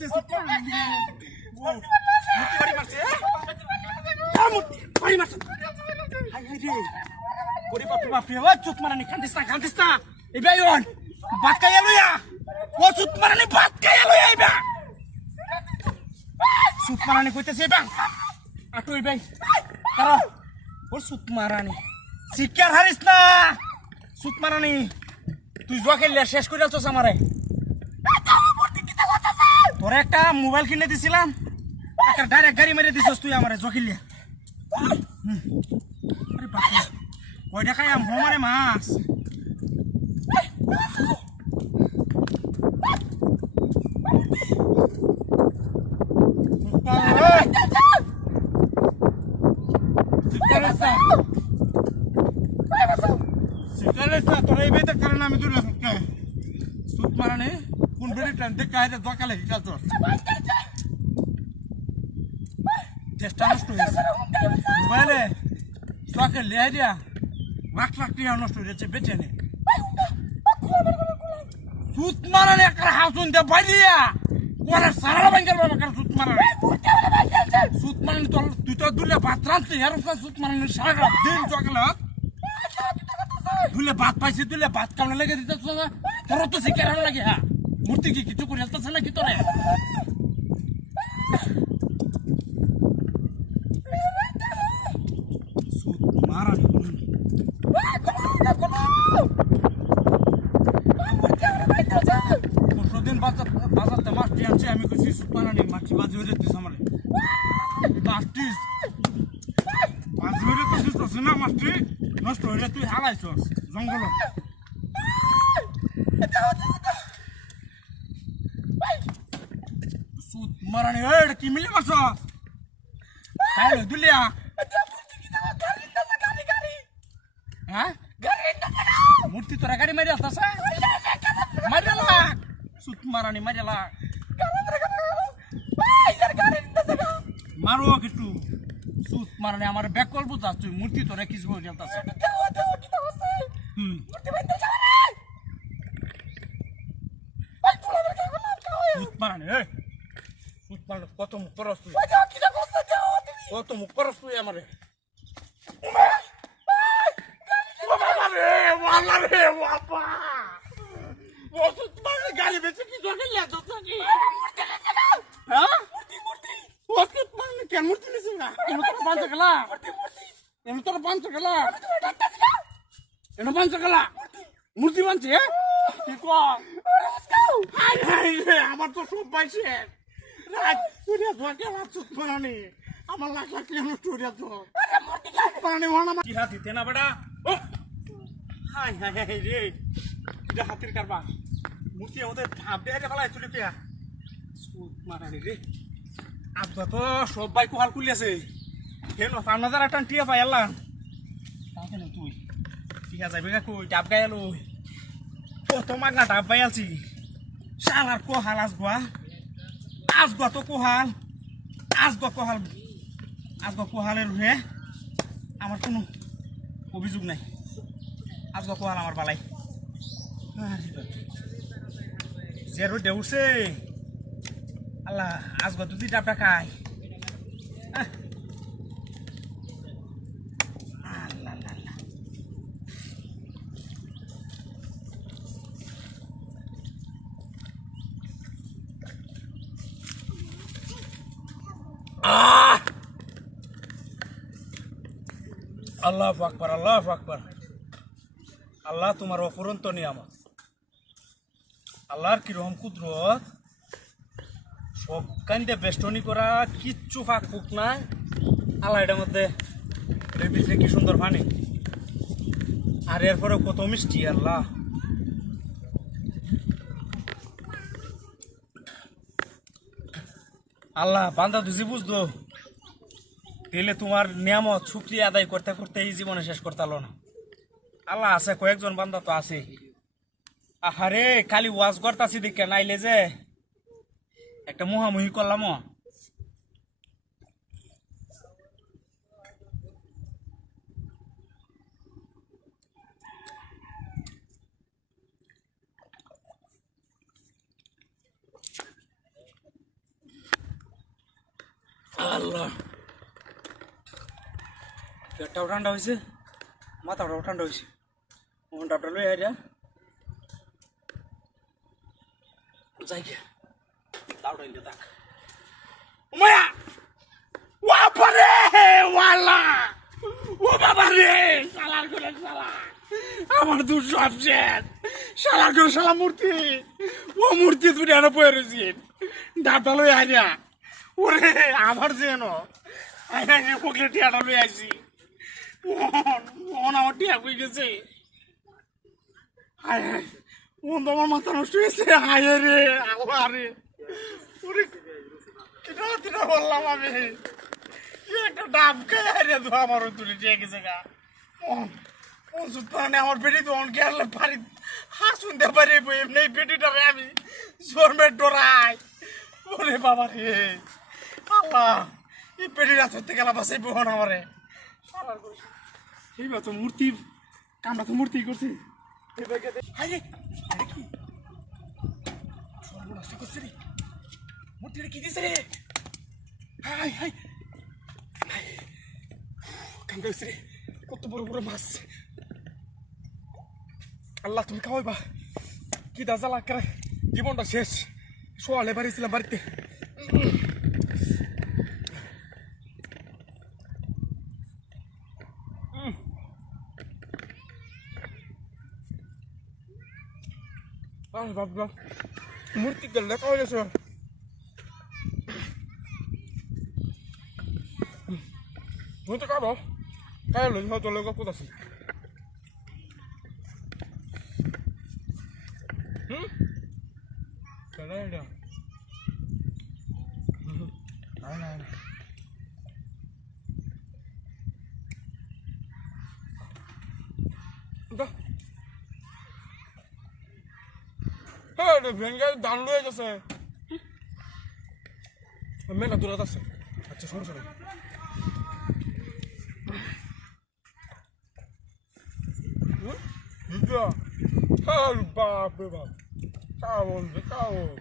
মারছে সুত মারানি বাড়ি মারছে বাড়ি মারছে হাই হাই রে ওরে বাপ রে বাপ রে ও সুত মারানি কান্দিস না এই ভাইওন ভাত খাইয়া লইয়া ও সুত মারানি ভাত খাইয়া লইয়া আইবা সুত মারানি কইতেছে বা আটো এই ভাই কারো ও সুত মারানি শিকার হারিস না সুত মারানি তুই জুয়া খেললে শেষ করে আলছস আমারে তোরে একটা মোবাইল কিনে দিছিলাম একটা ডাইরেক্ট গাড়ি মেরে দিছস তুই আমারে জুয়া খেললে আরে বাপ কয় টাকা আম আমারে মাছ তোরা এই বেদের কারণে আমি দূরে সুত মারানি কোন বেড়ে টান দেখা হেঁটে দোকালে হিসাল তোর চেষ্টা নষ্ট হয়েছে মোবাইলে চোখে লেহাই দিয়া লাখ লাখ টাকা নষ্ট হয়েছে বেঁচে নে সুত মারানি একটা হাসুন দিয়ে বাইরিয়া কোন সারা ব্যাংকের বাবা সুত মারানি সুত মারানি তোর তুই তো দুলে ভাত রাঁধতে এর সুত মারানি সারা দিন চোখলে দুলে ভাত পাইছি দুলে ভাত কামড়ে লেগে দিতে তোর তো শিকার হলো নাকি হ্যাঁ মূর্তি কি কিছু করে আসতেছে নাকি তোরে সুত মারানি প্রতিদিন বাজারতে মাছটি আনছি আমি কইছি সুত মারানি মাছটি বাজি হয়ে যেতেছে আমার মাছটি বাজি হয়ে যেতেছিস না মাছটি নষ্ট হয়ে তুই হারাইছস জঙ্গল সুত মারানি এটা কি মিলে মাছ খাই দুলিয়া হ্যাঁ মূর্তি তোরা গাড়ি মারি আসতেছে মারিলা সুত মারানি মারিলা মারো কিছু সুত মারানি আমার ব্যাকল বুঝাস তুই মূর্তি তোরা কিছু করে আসতেছে সুত মারানি সুত মারানি কত মুখ করস তুই কত মুখ করস তুই আমারে গাড়ি বেঁচে কি জন্য কেন মূর্তি নিছিস না পাঁচ গেলা এমন তোর পাঁচ গেলা এনে পাঁচ গেলা মূর্তি বানছে আমার তো সব পাইছে আমার লাখ লাখ দিতে না বেটা হাই হাই হাই রে এটা হাতির কারবা মূর্তি আমাদের ধাপ দিয়ে ফেলা চলে পেয়া মারানি রে আজকে তো সবাই কোহাল খুলি আছে কেন 5000 একটা টিয়া পাই আল্লাহ কেন তুই ঠিক আছে বেগা কই ডাব গাই এলো কত মাগনা ডাব পাই আলছি শালার কোহাল আজগা তো কোহাল আজগা কোহালের রুহে আমার কোনো অভিযোগ নাই আজগা কোহাল আমার বালাই যে রোদে উঠছে আল্লাহ আজগা দুধি ডাবটা খাই আল্লাহ আকবার আল্লাহ তোমার অফুরন্ত নিয়ামত আল্লাহর কিরকম কুদরত সব কান্দে বেষ্টনী করা কিচ্ছু ফাঁক ফুক নাই আল্লাহ এটার মধ্যে ভিতরে কি সুন্দর পানি আর এরপরে কত মিষ্টি আল্লাহ আল্লাহ বান্দা দুজি বুঝতো তাহলে তোমার নিয়ামত শুকরিয়া আদায় করতে করতে এই জীবনে শেষ করতে পারলো না আল্লাহ আছে কয়েকজন বান্দা তো আছে আহারে খালি ওয়াজ করতাছি দেখে নাইলে যে একটা মুহামুহি করলাম আল্লাহ পেটটাও ঠান্ডা হয়েছে মাথাটাও ঠান্ডা হয়েছে ডাবটা লই আইরা যাই গিয়া দাউড়াই লে তাক মায়া বাবারে ওয়ালা ও বাবারে শালার করে শালা আমার দুধ সব শেষ শালার করে শালা মূর্তি ও মূর্তি তুই এনে পড়ে রয়েছিস ডাবটা লই আইরা ওরে আমার যেন আইনা পকেটে টিয়াটা লই আইছি আমার টিয়া কই গেছে হায় হায় আমার মাথা নষ্ট হয়েছে হায় রে আরে ওরে কিটা বললাম আমি একটা ডাব খাই রে তো আমার তুলে দিয়ে গেছে গা আমার পেটি তো অনকে আনলে পারি হাত শুনতে পারি এমনি পেটিটাকে আমি জন্মের ডরাই ওরে বাবা রে আল্লাহ এই পেটিটা ধরতে গেলাম বাসাই বহন আমারে এইবার তো মূর্তি কামড়া তো মূর্তি করছে সর্বনাশ করছে রে মূর্তিটা কি দিছে রে হাই হাই কামড়াইছে রে কত বড় বড় মাছ আল্লাহ তুমি খাওয়াইবা কি দা জ্বালা করে জীবনটা শেষ সোয়ালে বাড়িয়েছিলাম বাড়িতে বাবা মূর্তি গেলে খাওয়া গেছে তুই তো খাবো খাই লো চলে গপ আছে চলে এটা ভেঙ্গে দান লয়ে গেছে মেলা দূরাত আছে আচ্ছা সমস্যা নেই বাপ রে বাপ কাউন রে কাউন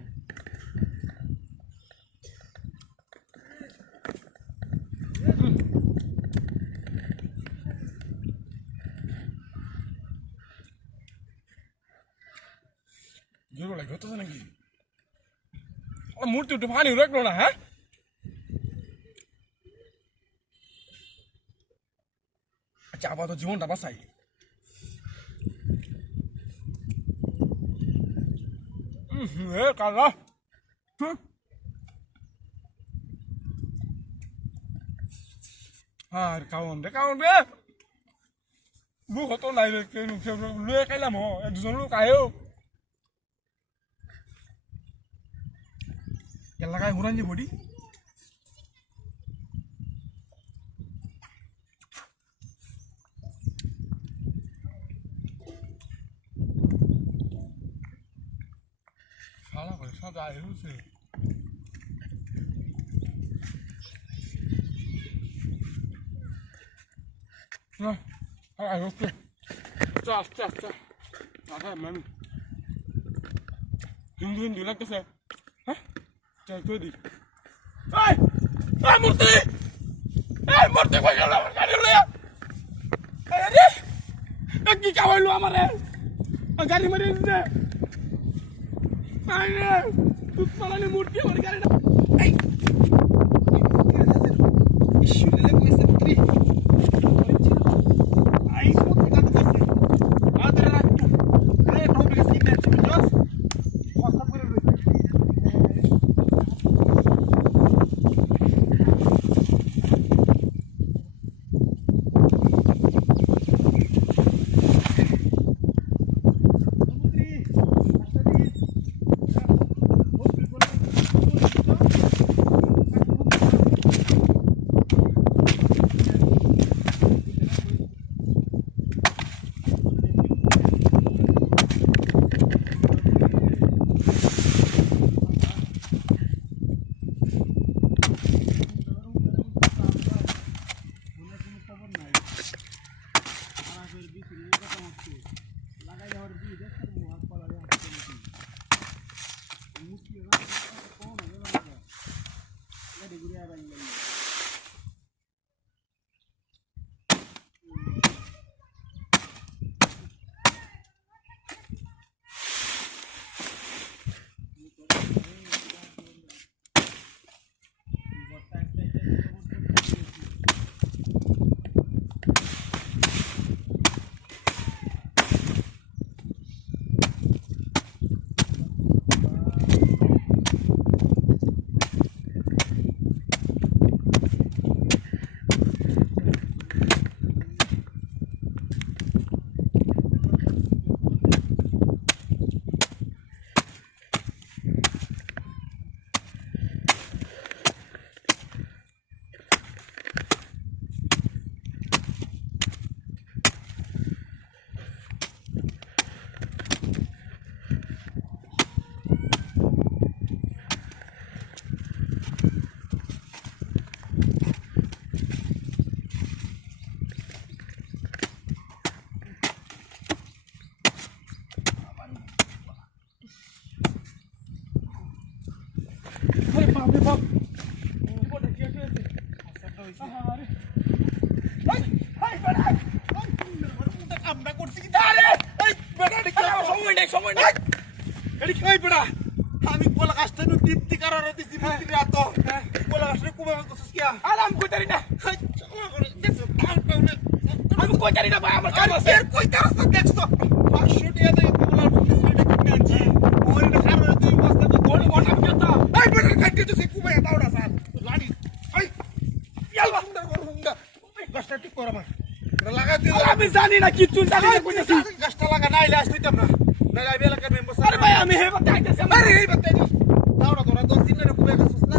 জোর লাগে হতো নাকি মূর্তি উঠে পানি রাখলো না হ্যাঁ আচ্ছা আপাতত জীবনটা বাঁচাই কালা আর কাউন রে বুক হতো নাই লুয়ে খাইলাম দুজন লোক আয়ো এলাকায় হুরান যে বডি সারা করে সাদা হয়েছে না আর ওকে চল আরে ম্যাম হিন্দু লাগতেছে হ্যাঁ চল তুই দি এই মূর্তি কই গেল আমার গাড়ি লয়া আরে কি কাওয়াইলো আমারে গাড়ি মারি দিতে আরে তুই পালানি মূর্তি আমার গাড়িটা এই ইশুলে কইছে তুই আই মূর্তি কাটতেছে আদরে রাখতো আরে টপিক সিনে তুমি জস কথা করে Musti, বাপরে বাপ ওটা কি আছে আচ্ছা হইছে আরে এই এই বেটা আমরা করছি কি আরে এই বেটা কি সময় নেই এডি কি বেটা আমি কোলা কাস্তে নু তিত্তি কারারে দিছি মিত্রি আত কোলা কাস্তে কুবা করছিস কি আলাম কইতারি না আমি কইতারি না ভাই আমার কাম আছে এর কইতারছ না দেখছো 500 টাকা দিয়ে কোলার ফেসিলিটি কিনে আনছি ওরে না কারণে তুই বস্তা তো গোল বনাম জতা এই বেটা খাইতে তো সে কুবা দাওড়া স্যার লাড়ি এই ইয়ালা হুন্ডা গাছটা ঠিক কর আমার এটা লাগা দিও আমি জানি না কিছু জানি না কইতাছি গাছটা লাগা নাইলে আসতেইতাম না নাইলে আইবে লাগা মেম্বার আরে ভাই আমি হে বাতে আইতাছি আরে এই বাতে দাওড়া তোরা 10 দিন ধরে কুবা গাছছ না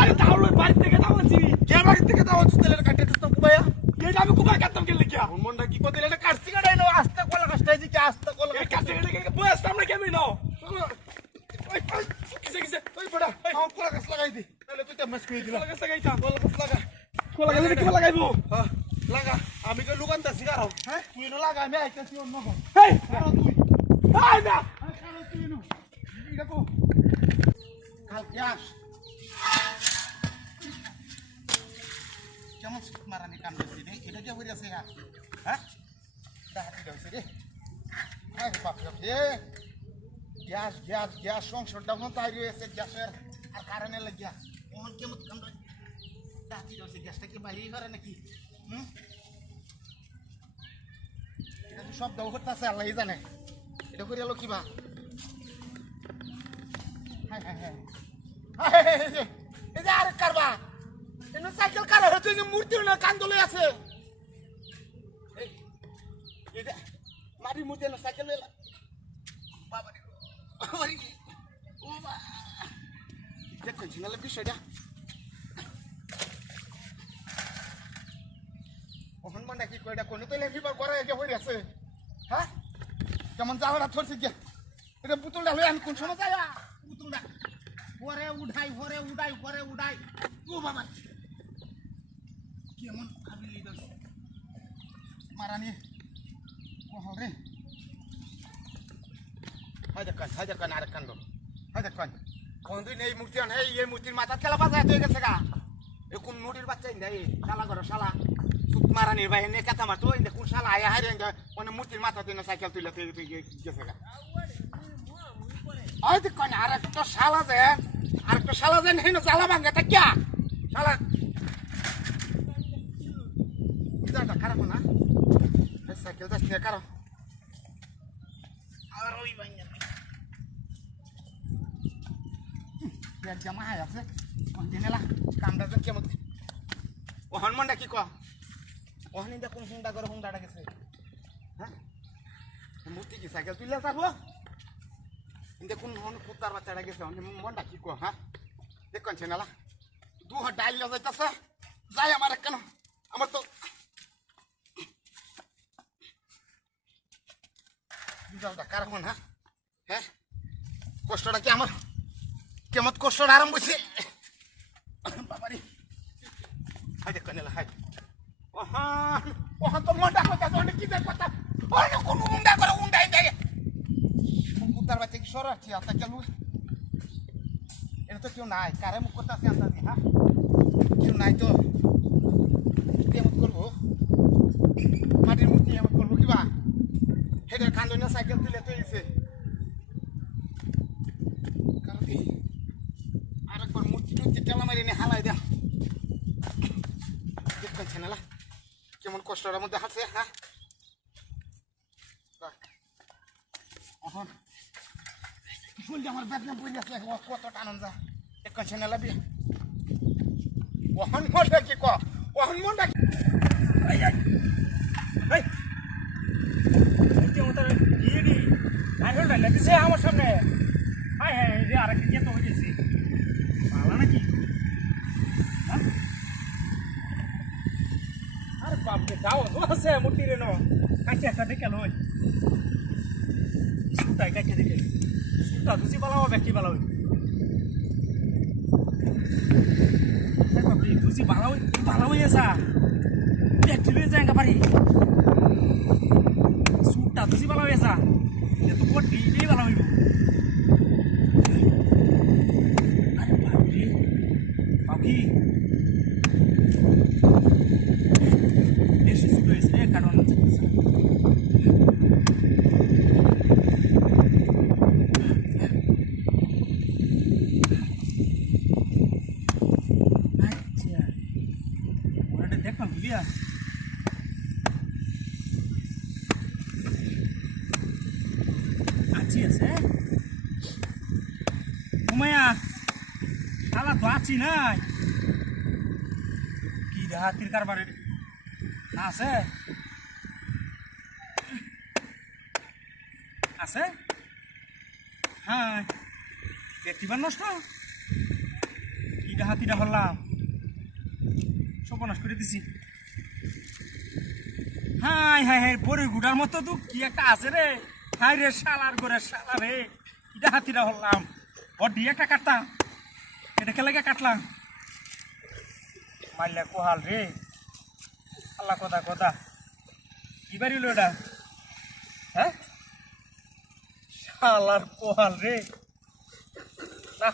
আরে দাওড়ার বাড়ি থেকে দাওয়াছি কে বাড়ি থেকে দাওয়াছি তেলের কাটতে তো কুবায়া এটা আমি কুবা কাটতাম কেন লিখিয়া মনটা কি কইতে এটা কাটছি কাটাই নাও আস্তে কোলা গাছটাই যে আস্তে কোলা এই কাটছি কাটাই বয়স আমরা কেমন নাও চলো ওই কিসে ওই বড়া আমার কোলা গাছ লাগাই দি তাহলে তুই তো মাছ কই দিলা কোলা গাছ লাগাইতাম কোলা গাছ লাগা কোলা গাছ কি লাগাইবো হ্যাঁ লাগা আমি তো লুকান দাসি গারাও হ্যাঁ তুই ন লাগা আমি আইতাছি অন্য কো এই কারো তুই আই না কারো তুই ন এটা কো কাল গ্যাস কেমন মারানি কাম করছিস রে এটা কি হইছে আছে হ্যাঁ দাহাতি হইছে রে আই বাপ রে গ্যাস সংসারটা মন তৈরি হয়েছে গ্যাসের আর কারণে লাগিয়া মন কেমন কাম দাহাতি হইছে গ্যাসটা কি বাইরে করে নাকি এটা তো সব দাও করতেছে আল্লাহই জানে এটা করে এলো কিবা হ্যাঁ হ্যাঁ হ্যাঁ এই যে আর কারবা এনে সাইকেল কার হচ্ছে যে মূর্তি না কান্দলে আছে এই যে মারি মূর্তি না সাইকেল এলা বাবা রে ও বাবা দেখছেন ছিনালে বিষয়টা ওখান মানে কি কয়টা কোন তো লেখিবার করে যে হই আছে হ্যাঁ কেমন যাওয়াটা ধরছে কি এটা পুতুলটা লই আমি কোন সময় যায়া পুতুলটা পরে উড়াই ও বাবা কেমন আমি লিডার মারানি ও হরে হাই দেখুন আর কান্দ হাই দেখুন কোন দিন এই মূর্তি আন এই মূর্তির মাথা খেলা বাজায় হয়ে গেছে গা এ কোন নুটির বাচ্চা নাই শালা ঘর শালা সুত মারানির বাইরে নে কথা মারতো এই কোন শালা আয়া হারে কোন মূর্তির মাথা দিনা সাইকেল তুইলা গেছে গা আই দেখুন আর একটা শালা যে নেই না জ্বালা ভাঙে তা কিয়া শালা জায়গাটা খারাপ না সাইকেল যাস নিয়ে কারো আর ওই ভাঙে পেট জামা হাই আছে কন্টিনেলা কামটা যে কেমন ও হনুমানটা কি কয় ওখানে দেখুন হুন্ডা করে হুন্ডাটা গেছে হ্যাঁ মূর্তি কি সাইকেল তুললে থাকলো দেখুন কুত্তার বাচ্চাটা গেছে মনটা কি কয় হ্যাঁ দেখুন ছেনালা দু হাত ডাইল যাইতেছে যাই আমার কেন আমার তো কার হন হ্যাঁ হ্যাঁ কষ্টটা কি আমার কেমন কষ্টটা আরম্ভ হয়েছে বাবারি হাই দেখুন হাই ওহান তো মনটা কথা কি কথা কোন উন্ডা করে উন্ডাই দেয় কুত্তার বাচ্চা কি সরাচ্ছি আত্মা কেন এটা তো কেউ নাই কারে মুখ করতে আছে আন্দাজি হ্যাঁ কেউ নাই তো এমন করবো মাটির মূর্তি এমন করবো কিবা হেঁটে কান্দনা সাইকেল তুলে তৈরিছে কারণ কি আরেকবার মূর্তি টুর্তি টেলা মারি নিয়ে হালাই দেয়া দেখছেন না কেমন কষ্টটার মধ্যে হাঁটছে হ্যাঁ এখন ফুলটা আমার বেদনা বই আছে কত টানন যা এক কাছে না লাবি ওহন মনটা কি কো ওহন মনটা এই এই কেমন তার ইডি আই হল না দিছে আমার সামনে হাই হাই রে আর কি তো হইছে ভালো নাকি হ্যাঁ আরে বাপ রে যাও আছে মুটি রে নো কাছে একটা দেখে লই সুতাই কাছে দেখে সুতা দুসি বালাও ব্যক্তি বালাও দুসি বালাও এসা ব্যক্তি লই যায় না পারি সুতা দুসি বালাও এসা এ তো কোট দিই বালাও আরে বাপ রে শালা তো আছি নাই কি রে হাতির কারবারে আছে আছে হ্যাঁ দেখতিবার নষ্ট কি রে হাতিটা হলাম সর্বনাশ করে দিছি হাই হাই হাই বড়ি গুড়ার মতো তো কি একটা আছে রে হাই রে শালার করে শালা রে এটা হাতিটা হলাম বডি একটা কাটতাম এটা কে লাগে কাটলাম মাইলা কোহাল রে আল্লাহ কথা কথা কি বাড়িল এটা হ্যাঁ শালার কোহাল রে না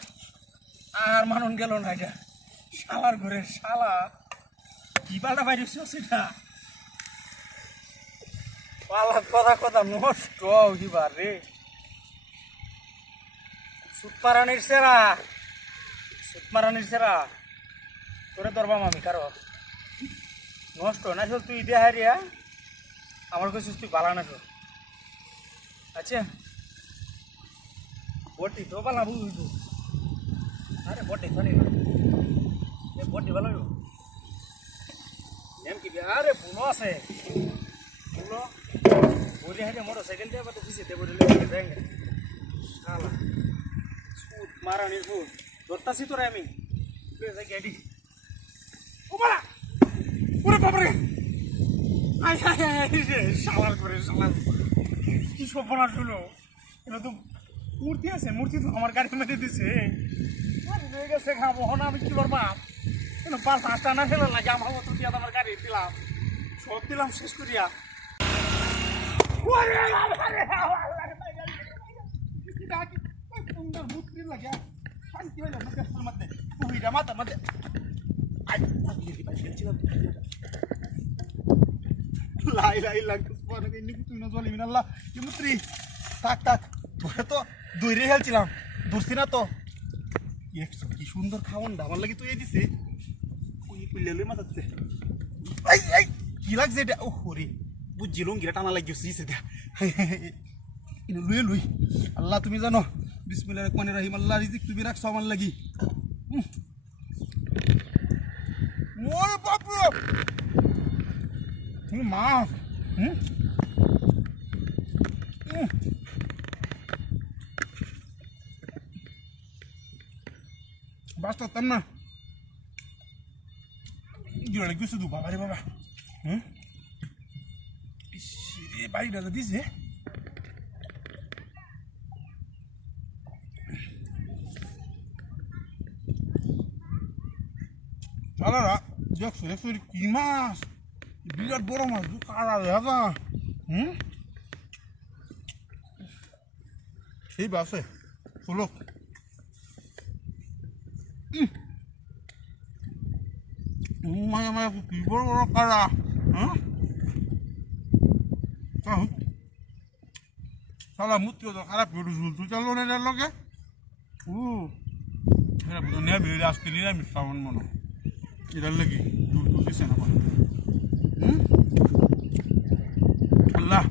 আর মানুন গেল না এটা শালার ঘরে শালা কি বাড়া বাইরে সেটা পালার কথা কথা নষ্ট হইবার রে সুতমারানির সেরা তোরে ধরবাম আমি কারো নষ্ট না চল তুই দেখাই রিয়া আমার কাছে তুই বালা না চল আচ্ছা বটি তো বালা বুঝবো আরে বটি তো নেই বটি ভালো এম কি আরে বুনো আছে বুনো বলি হাইতে মোটরসাইকেল দিয়ে তো পিছিয়ে দেবো যাই শালা সুত মারানির ফুল ধরতাছি তোরে আমি গাড়ি ও বালা ওরে বাবারে হাই হাই হাই রে শালার করে শালার কি সর্বনাশ হলো এটা তো মূর্তি আছে মূর্তি তো আমার গাড়ি মেরে দিছে হয়ে গেছে খাবো হন আমি কি করবা কেন পাঁচ পাঁচটা না ফেলে লাগে আমার মতো দিয়ে আমার গাড়ি দিলাম সব দিলাম শেষ করিয়া লাই লাই লাগতেছি থাক থাক তোরে তো দৌড়ে খেলছিলাম দৌড়ছি না তো কি সুন্দর খাওয়ানটা আমার লাগে তুই দিছে মাথাতে কি লাগছে এটা ও হরে বুঝছিলাম গিরা টানা লাগিয়েছি সেটা লুয়ে লুই আল্লাহ তুমি জানো বিসমিল্লাহির রহমানির রহিম আল্লাহ রিজিক তুমি রাখছো আমার লাগি ওরে বাপরে তুমি মা বাস করতাম না গিয়ে কিছু দু বাবা রে বাবা বাড়িটা তো দিছে চালারা দেখছো দেখছো কি মাছ বিরাট বড় মাছ দু কারা দেখা সেই বাসে চলো মায়া মায়া কি বড় বড় কারা সালা মূর্তি তো খারাপ করে ঝুল তুই চালো না এর লগে নেবে আজকে নিরামিষ খাওয়ান মনে এটার লেগে ঝুল তুল দিছে না আল্লাহ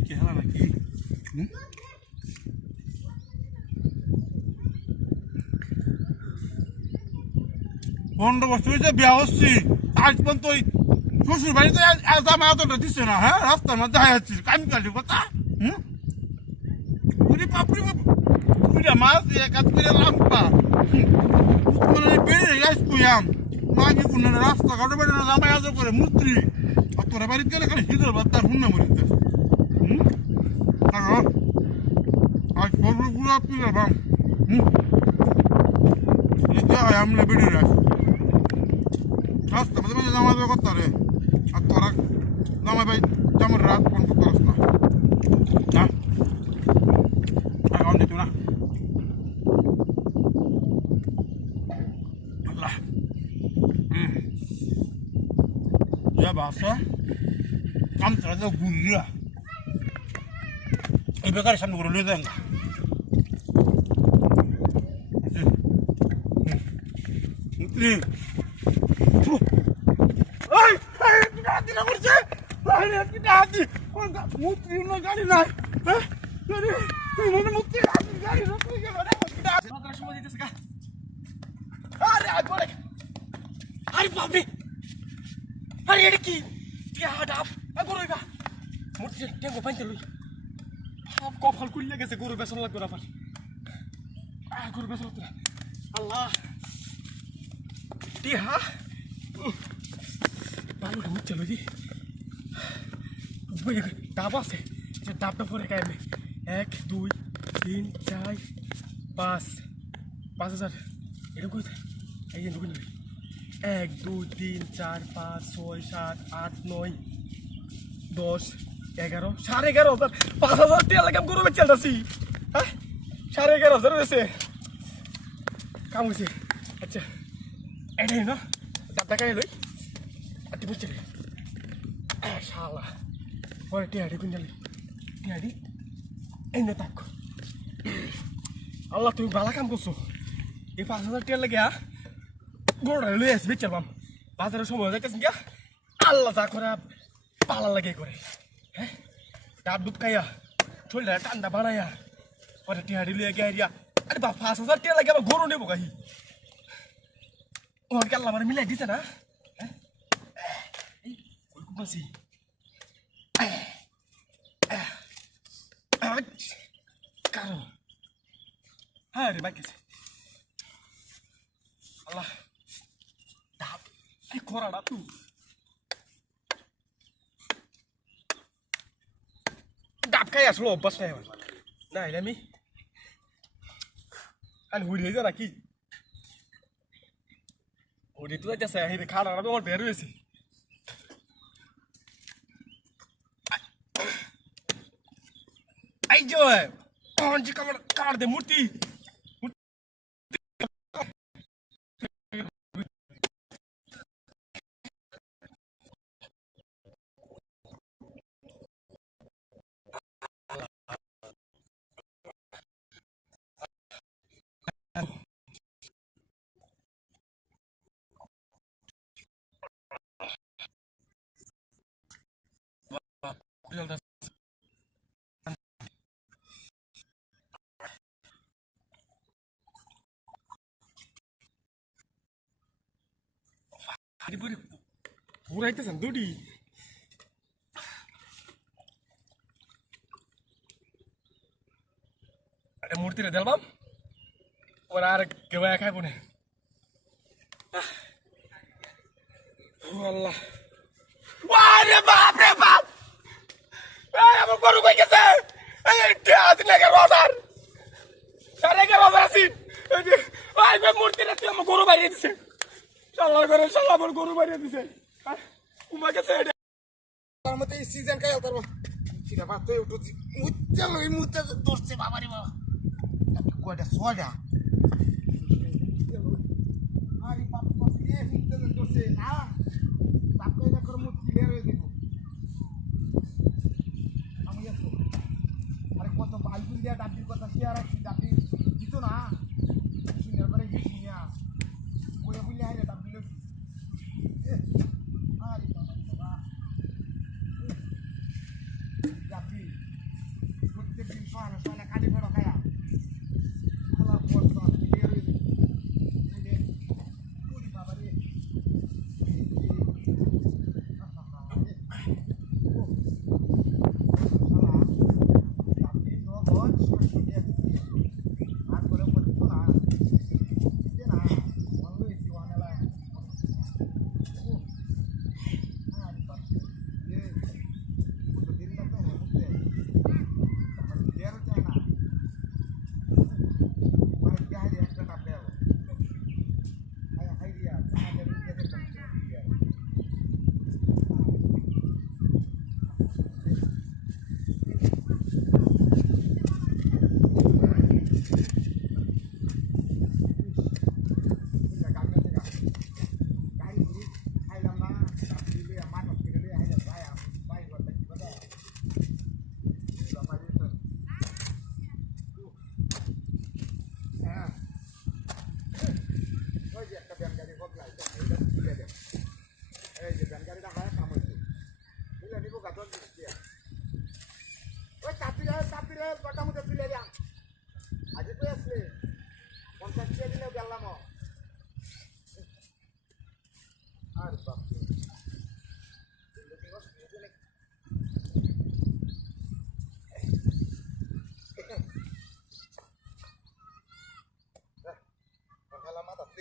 কি হেলা নাকি পনেরো বছর হয়েছে বিয়া হচ্ছি আজ পর্যন্ত শ্বশুর বাড়িতে জামা এতটা দিচ্ছে না হ্যাঁ রাস্তার মধ্যে দেখা যাচ্ছি কামি কালি কথা বাপরি পুরা মাছ দিয়ে কাজ করে লাম্পা বেড়ে যাইস কুয়াম মাঝে কোন রাস্তাঘাটে বেড়ে না জামা আজ করে মূর্তি আর তোরা বাড়িতে গেলে খালি হিদর বাত্তার হুন্না মরিতে কারণ আজ সবর গুলা পিলে বাম হয় আমরা বেড়ে রাখি রাস্তা মাঝে মাঝে জামা দেওয়া করতে রে আর তোরা জামা ভাই জামার রাত বন্ধ করাস না এখন দিত না আল্লাহ যা বাসা কাম তোরা তো ঘুরিয়া এই বেকারের সামনে করে নিয়ে যান মুক্তি গাড়ি নাই মুক্তি গাড়ি আরে এটা কি টিয়া ডাব গরুইবা মুটি টেঙ্গো পাইতে লই সব কপাল কুইলে গেছে গরু বেসন লাগবে আবার গরু বেসন লাগবে আল্লাহ টিয়া বালুটা মুচ্ছে লই ডাব আছে ডাবটা পরে খাই 1 2 3 4 5 5,000 এটা কই এই যে ঢুকে নেবে 1 2 3 4 5 6 7 8 9 10 11 11,500 5,000 টাকা লাগে গরু বেচে আলতাছি হ্যাঁ 11,500 হয়েছে কাম হয়েছে আচ্ছা এটাই না ডাবটা খাই লই আর তুই বুঝছে শালা পরে টিয়াড়ি কুইন্টালি টিয়াড়ি এই না তাক আল্লাহ তুমি ভালো কাম করছো এই 5,000 টাকা লাগে গরুটা লই আসবে চালাম বাজারের সময় যাইতেছেন গিয়া আল্লাহ যা করে পালা লাগে করে হ্যাঁ ডাব ডুব খাইয়া শরীরটা ঠান্ডা বানাইয়া পরে টিয়াড়ি লইয়া গিয়া আরে বা 5,000 টাকা লাগে আবার গরু নেবো গাহি ওর কাল্লা আমার মিলাই দিছে না হ্যাঁ ওই কুমাসি কারো হ্যাঁ রে বাইক আছে আল্লাহ ডাব এই খরা ডাব তুই ডাব খাই আসলো অভ্যাস নাই আমার না আমি আর হুড়ি হয়ে যা নাকি হুড়ি তো যাচ্ছে এই খাড়া আমার বের হয়েছে এই যে কঞ্জি কামড় দে মূর্তি পুরাইতেছেন দুটি মূর্তিটা দেলবাম ওরা আর কেউ খাইব না আল্লাহ আরে বাপ রে বাপ আমার গরু কই গেছে এই আছে না রোজার 11,000 আছে ওই মূর্তিটা তুই আমার গরু বাড়িয়ে দিছে শালা করে শালা আমার গরু বাড়িয়ে দিছে উমা গেছে তার মতে এই সিজন কাই তার সিধা বাত তো উঠছি মুচ্চা লই মুচ্চা দর্ছে বাবারে বাবা কয়টা ছয়টা আরে বাপ বাপ এ মুচ্চা দর্ছে না বাপ কইনা কর মুচ ক্লিয়ার হয়ে দেখো আমি আসো আরে কত বাইকুল দিয়া ডাবির কথা শেয়ার আছে ডাবি দিত না সিনিয়র করে গেছি না কইয়া বুঝলে আইলে ডাবি লই আরে বাবা বাবা ডাবি প্রত্যেকদিন সকালে সকালে কালি ফেড়ো খায়া খালা পড়তা ক্লিয়ার হয়ে পুরি বাবা রে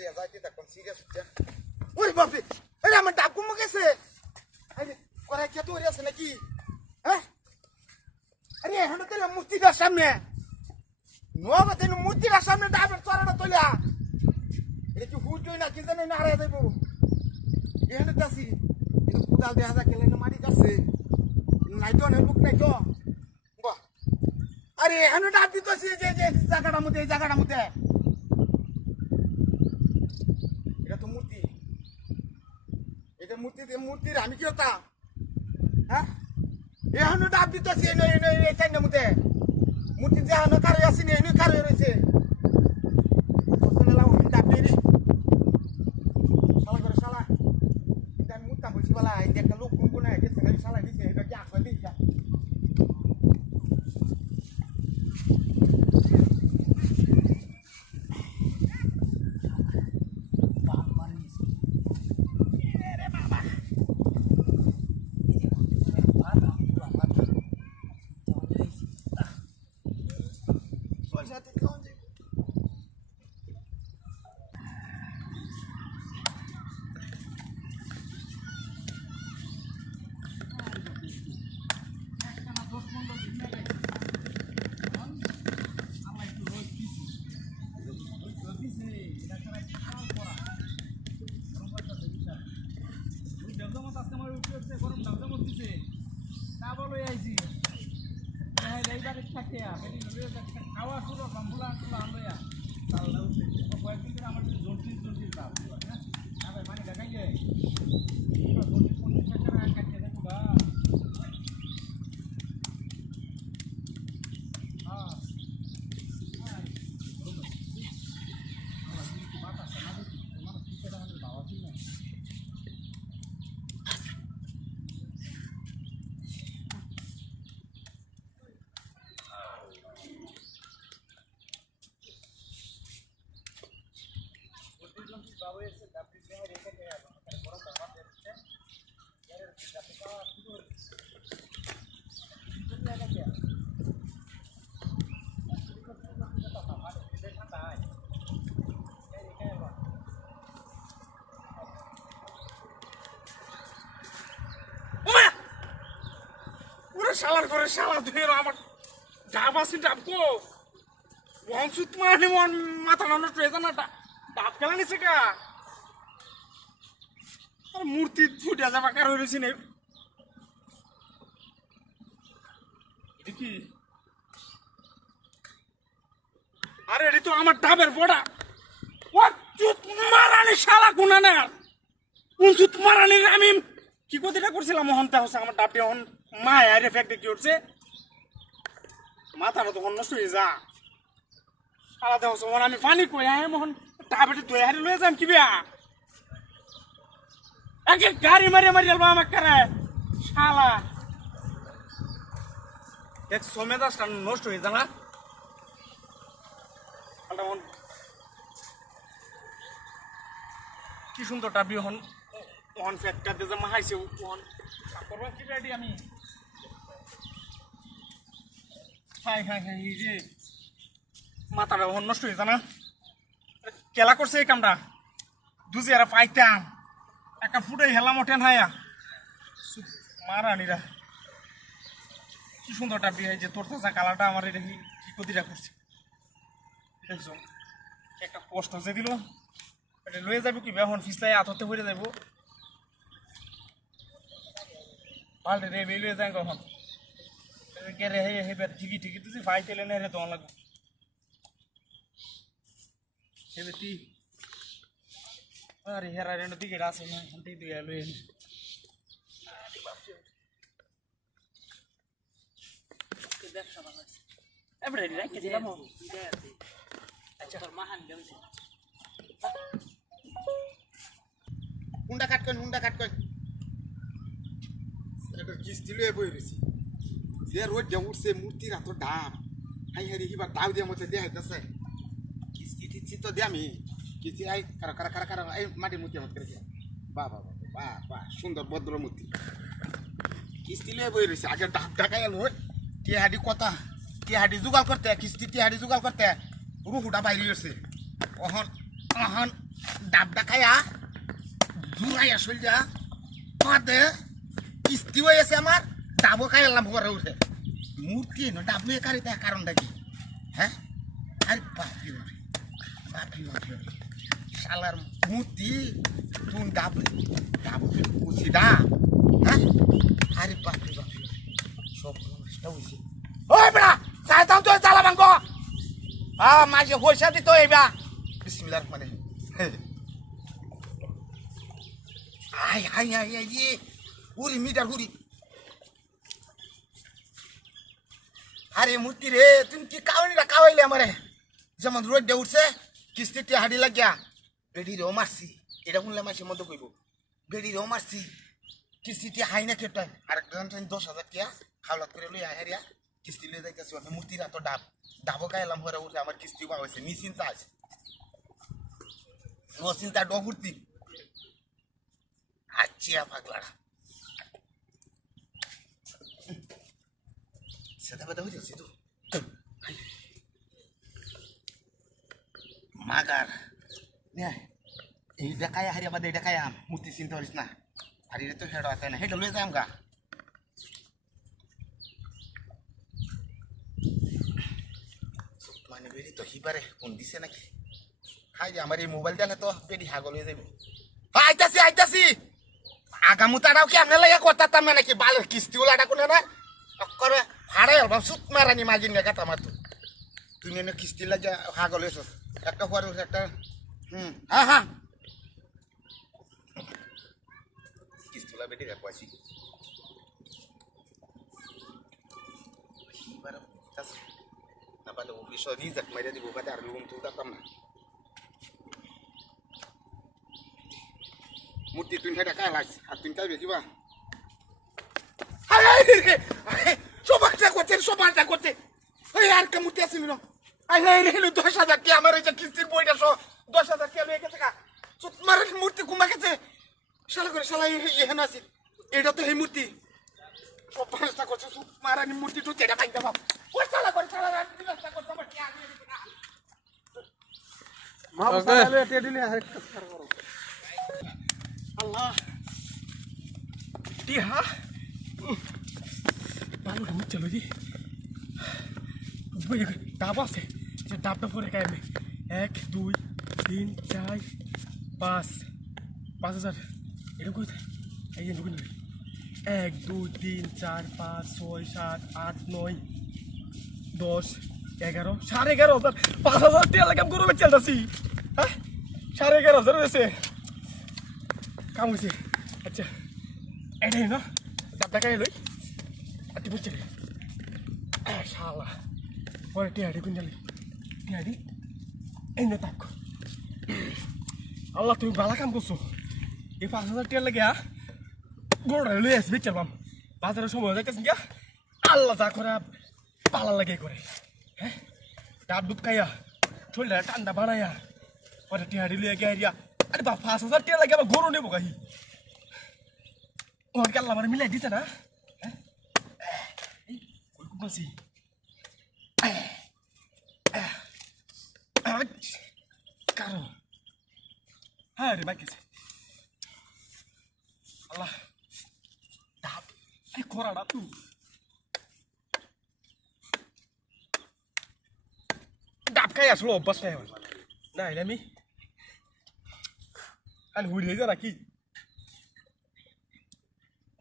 দিয়া যাইতে তখন সিরিয়াস হচ্ছে ওরে বাপরে আরে আমার ডাব কমে গেছে আরে করে কে তো আছে নাকি হ্যাঁ আরে এখন তো মূর্তিটার সামনে নোবা তেন মূর্তিটার সামনে ডাবের চড়াটা তোলা এটা কি হুজই না কি জানি না হারাই যাইব এখানে তাসি কোদাল দেখা যায় কেলে মারি যাচ্ছে নাই তো লোক নাই তো বাহ আরে এখন ডাব দিতেছি যে যে জায়গাটার মধ্যে এই জায়গাটার মধ্যে এটা তো মূর্তি এটা মূর্তির আমি কি হতাম হ্যাঁ এখনো ডাব দিতেছি এই টাইমের মধ্যে মূর্তি যে এখনো কারো আসেনি এনে কারো রয়েছে ডাব দিয়ে রে শালা করে শালা এটা আমি মুত্তাম বলছি বলা এই একটা লোক কোন কোন গেছে না শালা দিছে এটা কি আঁকড়ে দিছে খাওয়া শুরু বাম্বুলা আনলয়া কয়েকদিন ধরে আমার জন্টিল তাপ হ্যাঁ মানে দেখাইলে কাটিয়ে দেখো বা শালার করে শালা ধুয়ে আমার ডাব আছে ডাব গো বংশুত মানে মন মাথা নষ্ট হয়ে না ডাব খেলা নিছে কা আর মূর্তি ফুটে যাবা কার হয়েছে না এটা কি আরে এটি তো আমার ডাবের বড়া ও চুত মারানি শালা গুনা না কোন চুত মারানি আমি কি কথাটা করছিলাম মোহনটা হচ্ছে আমার ডাবটি এখন মায়ের এফেক্টে কি উঠছে মাথাটা তখন নষ্ট হয়ে যা আলাদা হচ্ছে আমি পানি কই হ্যাঁ মোহন ডাবেটি দই হারি লয়ে যাম কি বিয়া একে গাড়ি মারিয়ে মারিয়ে যাবো আমাকে করে শালা এক সমেদাসটা নষ্ট হয়ে যা না কি সুন্দর ডাবি হন ওহন ফ্যাক্টর দিয়ে জমা হাইছে ওহন করবো কি রেডি আমি হাই হাই হাই রে মাথাটা ওহন নষ্ট হয়ে জানা কেলা করছে এই কামটা দুজি আর পাইতাম একটা ফুটাই হেলাম ওঠেন হায়া মারানিরা কি সুন্দর ডাবি হয় যে তোর তাজা কালারটা আমার এটা কি ক্ষতিটা করছে দেখছো একটা কষ্ট যে দিল এটা লয়ে যাবো কি এখন ফিসলাই আততে হয়ে যাবো পাল্টে রে বেরিয়ে যায় কখন কে রে হে হে ঠিকই ঠিকই তুই ভাই তেলে নে রে তোমার লাগবে হেবেটি আরে হেরা রে দিকে আছে না হান্তি দিয়ে লয়ে ব্যবসা ভালো এবারে রেখে দিলাম আচ্ছা তোর মাহান দেউছে হুন্ডা কাট কই এটা কিস্তি লয়ে বই রইছি যে রোড যে উঠছে মূর্তির এত দাম হাই হারি হিবার দাও দিয়ে মতে দেখাইতেছে কিস্তি টিস্তি তো দে আমি কিস্তি আই কারা এই মাটির মূর্তি আমার করে বাহ বাহ বাহ বাহ সুন্দর ভদ্র মূর্তি কিস্তি লয়ে বই রইছে আগে ঢাকায় এলো টিহাডি কথা টিহাডি জোগাড় করতে কিস্তি টিহাডি জোগাড় করতে রুহুটা বাইরে গেছে অহন অহন ডাব ডাকাইয়া জুড়াইয়া সইয়া পদে কিস্তি হয়েছে আমার ডাবও খাইলাম ঘরে উঠে মূর্তি এনো ডাব নিয়ে কারি তার কারণটা কি হ্যাঁ আরে বাপি বাপি বাপি বাপি শালার মূর্তি তুই ডাব ডাব কুচি ডাব হ্যাঁ আরে বাপি বাপি সব নষ্ট হয়েছে ওই বেড়া চাইতাম তো চালা ভাঙ্গ মাঝে পয়সা দিত এইবা বিসমিল্লাহির রহমানির রহিম আই আই আই আই হুরি মিটার হুরি আরে মূর্তি রে তুমি কি কাওয়ানিটা কাওয়াইলে আমারে যেমন রোড দিয়ে উঠছে কিস্তিতে হাড়ি লাগিয়া বেড়ি রেও মারছি এটা শুনলে মাসের মধ্যে কইব বেড়ি রেও মারছি কিস্তিতে হাই না কেটাই আর একটা 10,000 টাকা খাওয়াত করে লই হারিয়া কিস্তি লয়ে যাইতেছি আমি মূর্তির এত ডাবও খাইলাম ঘরে উঠে আমার কিস্তি পাওয়া হয়েছে নিশ্চিন্তা আছে নো চিন্তা ডফুর্তি আচ্ছা পাগলারা সেটা কথা হয়ে যাচ্ছে তো মাগার এই দেখায় হারিয়া বাদে দেখায় মূর্তি চিন্তা করিস না হারিয়ে তো হেড আছে না হেড লয়ে যাম গা মানে বেরি তো হিবারে ফোন দিছে নাকি হাই আমার এই মোবাইল দিলে তো বেরি হাগল হয়ে যাবে আইতাছি আইতাছি আগামুতাটাও কি আমনে লাগে করতাম না নাকি বালের কিস্তিওয়ালাটা কোনে না করে ভাড়াই অল্প সুত মারানি মাগিন গা কাটা মারতো তুই নেনে কিস্তি লাগে হাগল হয়েছ একটা হওয়ার একটা হ্যাঁ হ্যাঁ কিস্তিওয়ালা বেটি দেখো আসি না পালে অফিস রিজেক্ট মারিয়া দিব বাদে আর লোন তো দাম না মূর্তি তুই হেঁটে কায় লাইস আর তুই কাই বেশিবা সবারটা করতে ওই আর কে মূর্তি আসিল না আই হে 10,000 টাকা আমার এই যে কিস্তির বইটা 10,000 টাকা লয়ে গেছে তোমার মূর্তি কুমা গেছে শালা করে শালা এখান আছে এটা তো এই মূর্তি সব পাঁচটা করছে মারানি মূর্তি তো চেটা পাইতে বাপ ওই শালা করে শালা রাস্তা করতে আমার কি আগে মা শালা তে দিলে আরেক কাজ করো আল্লাহ টিহা বালু ঢুক চলো জি ডাব আছে যে ডাবটা পরে খাইবে 1 2 3 4 5 5,000 এটা কই এই যে ঢুকুন 1 2 3 4 5 6 7 8 9 10 11 11,500 5,000 টাকা লাগাম গরমে চলতাছি হ্যাঁ 11,500 হয়েছে কাম হয়েছে আচ্ছা এটাই না ডাবটা খাই লই আর তুই বুঝছে শালা পরে টিহাড়ি কোন জানি টিহাড়ি এই না তাক আল্লাহ তুমি ভালো কাম করছো এই 5,000 টাকা লাগে গোড়া লই আসবি চলবাম বাজারের সময় যাইতেছেন গিয়া আল্লাহ যা করে পালা লাগে করে হ্যাঁ ডাব দুধ খাইয়া শরীরটা ঠান্ডা বানাইয়া পরে টিহাড়ি লইয়া গিয়া আরে বা 5,000 টাকা লাগে আমার গরু নেবো গাহি ওর আল্লাহ আমার মিলাই দিছে না হ্যাঁ কই কুমাসি কারো হ্যাঁ রে বাইকেছে আল্লাহ ডাব আরে খোরা ডাব তুই ডাব খাই আসলো অভ্যাস নাই আমার না এটা আমি আর হুড়িয়ে যা নাকি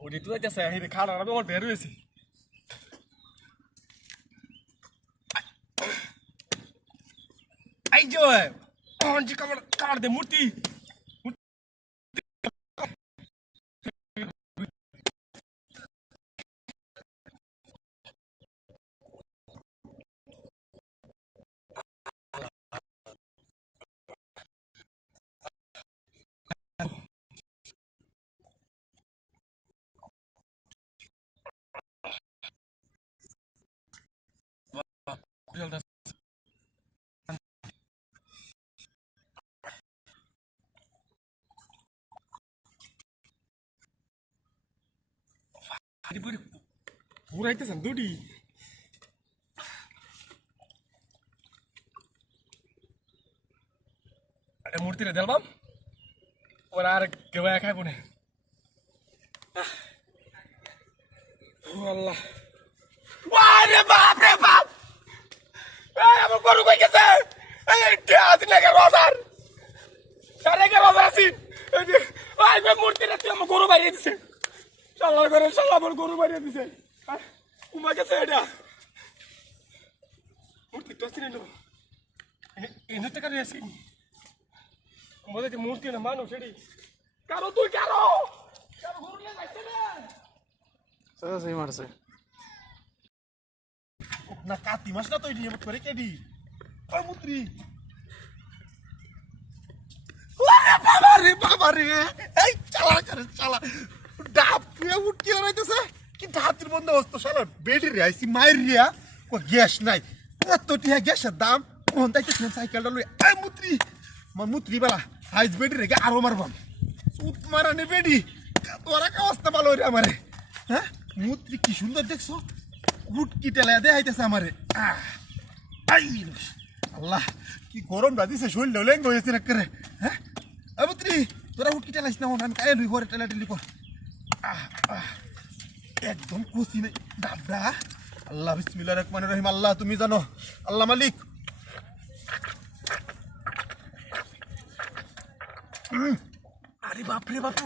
হুড়ি তো যাইতেছে হেরে খাড়া ডাবে আমার বের হয়েছে এই যে জি কার দে মূর্তি পুরাইতেছেন দুটি মূর্তিটা দেখলাম ওরা আর কেউ খাইব না আল্লাহ আরে বাপ রে বাপ আমার গরু কই গেছে রোজার সাড়ে 11 আছি মূর্তি রাখতে আমার গরু বাইরে দিছে চাল্লার করে চাল্লা আমার গরু বাইরে দিছে কুমা গেছে এটা মূর্তি তো আসছে না এনে টাকা নিয়ে আসি মধ্যে মূর্তি না মানুষ এটি কারো তুই কারো গরু নিয়ে যাচ্ছে না সেই মারছে না কাতি মাছ না তো এটি করে কেডি ওই মুত্রি বাবা রে এই চালা করে চালা ডাব দিয়ে উঠকে রাইতেছে কি হাতির বন্ধ হস্ত শালা বেডি রে আইছি মাইর রিয়া কো গ্যাস নাই এত টিয়া গ্যাসের দাম কোন তাইতে সাইকেলটা লই এই মুত্রি মুত্রি বালা আইজ বেডি রে আরো মারবাম সুত মারানে বেডি তোরা কা অবস্থা ভালো রে আমারে হ্যাঁ মুত্রি কি সুন্দর দেখছো উটকি টেলা দে আইতেছে আমারে আই আল্লাহ কি গরম দিছে শরীর লেঙ্গ হয়েছে না করে হ্যাঁ মুত্রি তোরা উটকি টেলাইস না ওনান কায়ে লই ঘরে টেলা টেলি কর একদম খুশি নেই দাদা আল্লাহ বিসমিল্লাহির রহমানির রহিম আল্লাহ তুমি জানো আল্লাহ মালিক আরে বাপ রে বাপ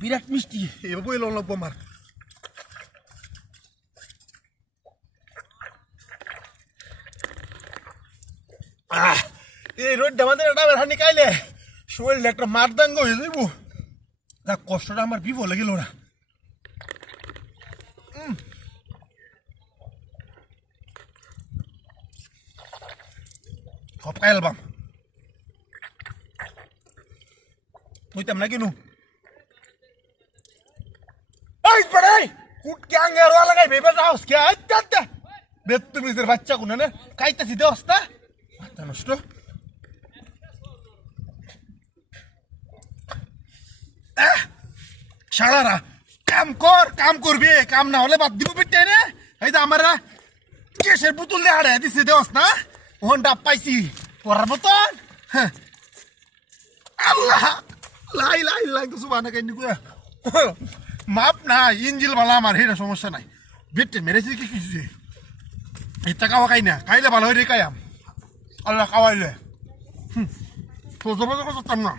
বিরাট মিষ্টি এভাবে এলো লাগবো আমার এই রোডটা আমাদের ডাবের হানি খাইলে শরীরে একটা মারদাঙ্গ হয়ে যাইব যা কষ্টটা আমার বিফলে গেল না সব খাই এলবাম হইতাম না কেন এই পড়ে কুট ক্যাঙ্গের ওয়ালা গাই বেবে যাও কে আইতে বেত্তুমিজের বাচ্চা কোন না খাইতেছি দে অস্তা মাথা নষ্ট শালারা কাম করবে কাম না হলে বাদ দিব পেটে নে এই যে আমরা কেসের বোতল দিয়ে হাড়ে দিছে দেওস না ওহন ডাব পাইছি পড়ার বোতল আল্লাহ লাই লাই লাই তো সুবানা কাইনি কই মাপ না ইঞ্জিল বালা আমার হেটা সমস্যা নাই বেটে মেরেছি কি কিছু এই টাকা খাই না খাইলে ভালো হয়ে রে কায়াম আল্লাহ খাওয়াইলে তো জমা জমা করতাম না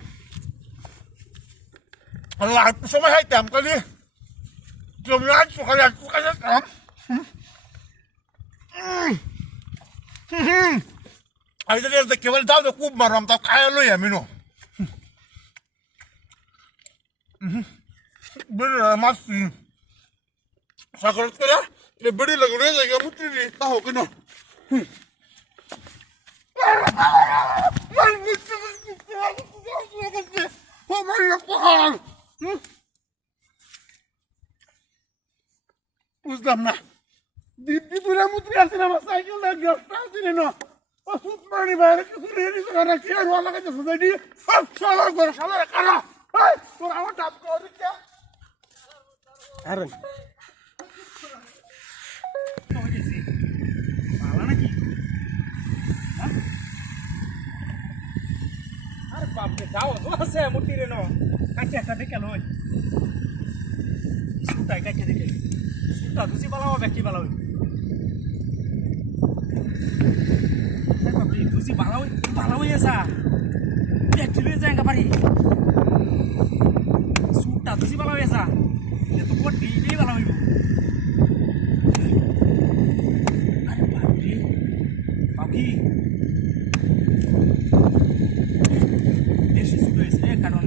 আল্লাহ একটু সময় খাইতাম কালি জমি আজ সকালে একটু খাইতাম আমি তো কেবল দাও তো খুব মারলাম তাও খাই লই আমি নো বেড়ে মাছ সাগর করে বেড়ে লাগলে জায়গা মুটি তাও কেন বুঝলাম না দিদি পুরা মুত্রি আছে না আমার সাইকেল গ্যাসটা আছে না ও সুত মারি বাইরে কিছু রেডি করা কি আর ওয়ালা কাছে সুদাই সব শালা করে শালা কারা এই তোর আমার ডাব করে কে আরে পালা নাকি আরে বাপ রে যাও আছে মুটি রে নো কাছে একটা দেখে লই সুতা কাছে দেখে সুতা দুসি বালাও ব্যক্তি বালাও বাপ রে দুসি বালাও এসা ব্যক্তি লই যায়গা পারি সুতা দুসি বালাও এসা এ তো কোট দিয়ে বালাও হইব আরে বাপ রে বাকি বেশি সুতো এসে কারণ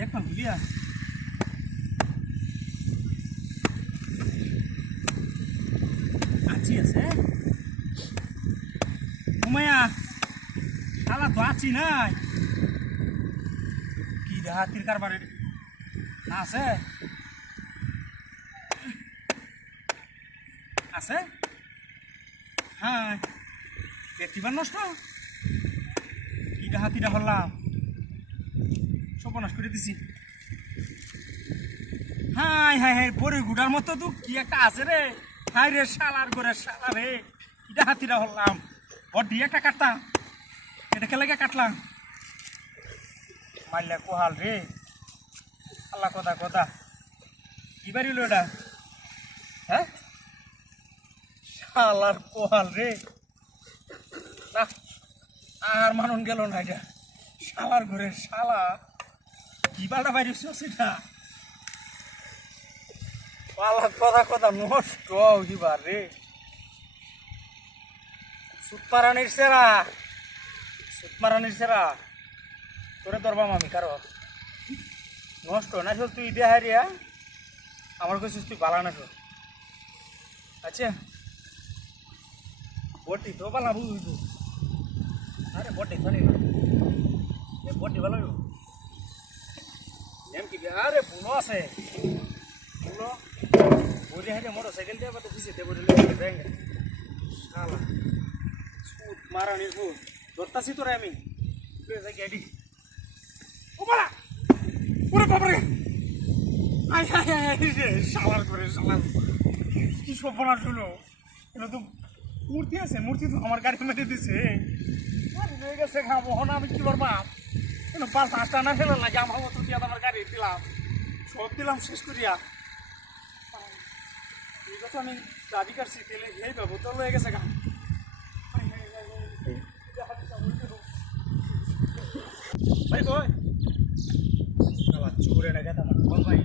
দেখলাম বুঝলিয়া আছি আছে ঘুমাইয়া শালা তো আছি নাই কি হাতির কারবার আছে আছে হ্যাঁ ব্যক্তিবার নষ্ট কি হাতিটা হলাম সর্বনাশ করে দিছি হাই হাই হাই পরে গুড়ার মতো তো কি একটা আছে রে। হাই রে শালার করে শালা রে, এটা হাতিরা হলাম বডি একটা কাটতাম, এটা কে লাগে কাটলাম মারলে কোহাল রে। আল্লাহ কথা কথা কি বাড়িল এটা, হ্যাঁ শালার কোহাল রে। না আর মানুন গেল না, এটা শালার ঘরে শালা কি বাড়া বাইরেছ সেটা। পালার কথা কথা নষ্ট হইবার রে। সুতমারানির সেরা, সুতমারানির সেরা তোরে ধরবাম আমি, কারো নষ্ট না চল তুই দে হারিয়া আমার কাছে তুই বালা না চল। আচ্ছা বটি তো বালা বুঝবো, আরে বটি ধরে বটি ভালো এম কি আরে বুনো আছে, বুনো বলে হাতে মোটর সাইকেল দিয়ে তো পিছিয়ে বলে যাই শালা সুত মারানির ভূত ধরতাছি তোরে আমি গাড়ি। ও বালা ওরে বাবারে, আই হাই হাই রে শালার করে শালার কি সপনা শুনো। এটা তো মূর্তি আছে, মূর্তি তো আমার গাড়ি মেরে দিছে হয়ে গেছে ঘাম ওখানে আমি কি করবা। কেন 5-5টা না ফেলার লাগে আমার মতো দিয়ে আমার গাড়ি দিলাম, সব দিলাম শেষ করিয়া। এই কথা আমি দাবি কাটছি তেলে এই ব্যবহার হয়ে গেছে ঘাম। ভাই কই শালা চুরে না গেতা আমার ভাই।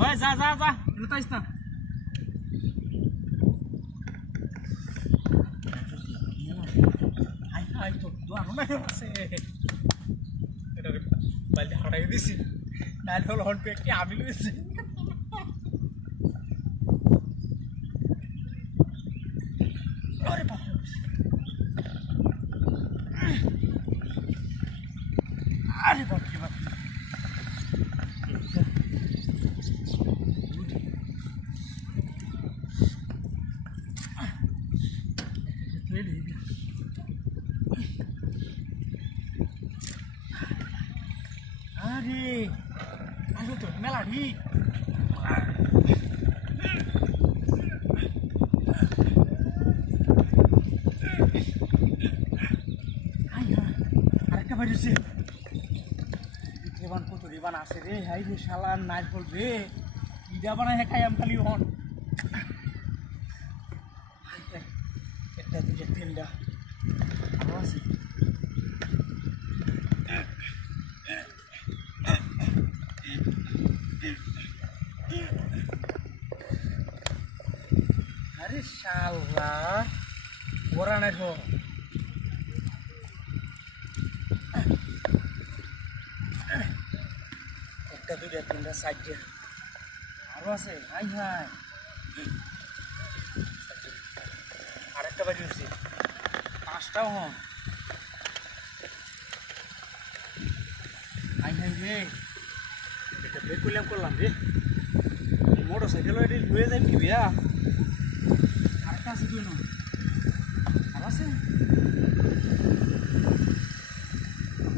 ওই যা যা যা লুতাইস না। আই আই তো দোয়া না আছে এটা বাইলে হারাই দিছি, নাইল হল হট পেট কি আমি লইছি। আরে বাবা আরে বাপ রে বাপ, আরে আরে তো মেলা ঠিক আরেকটা বাড়িছে রিবান কত রিবান আছে রে। হাই রে শালার নাচ বলবে ইডা বানায় খাই আম খালি হন। একটা দুইটা তিনটা আরো আছে। আরে শালা ওরা নাই একটা দুইটা তিনটা চারটে আরো আছে। হাই হাই আরেকটা বাড়ি হচ্ছে 5টাও হন। হাই হাই রে এটা বের করলাম রে, মোটর সাইকেল লয়ে যাই কি বিয়া। আরেকটা আছে তুই না আর আছে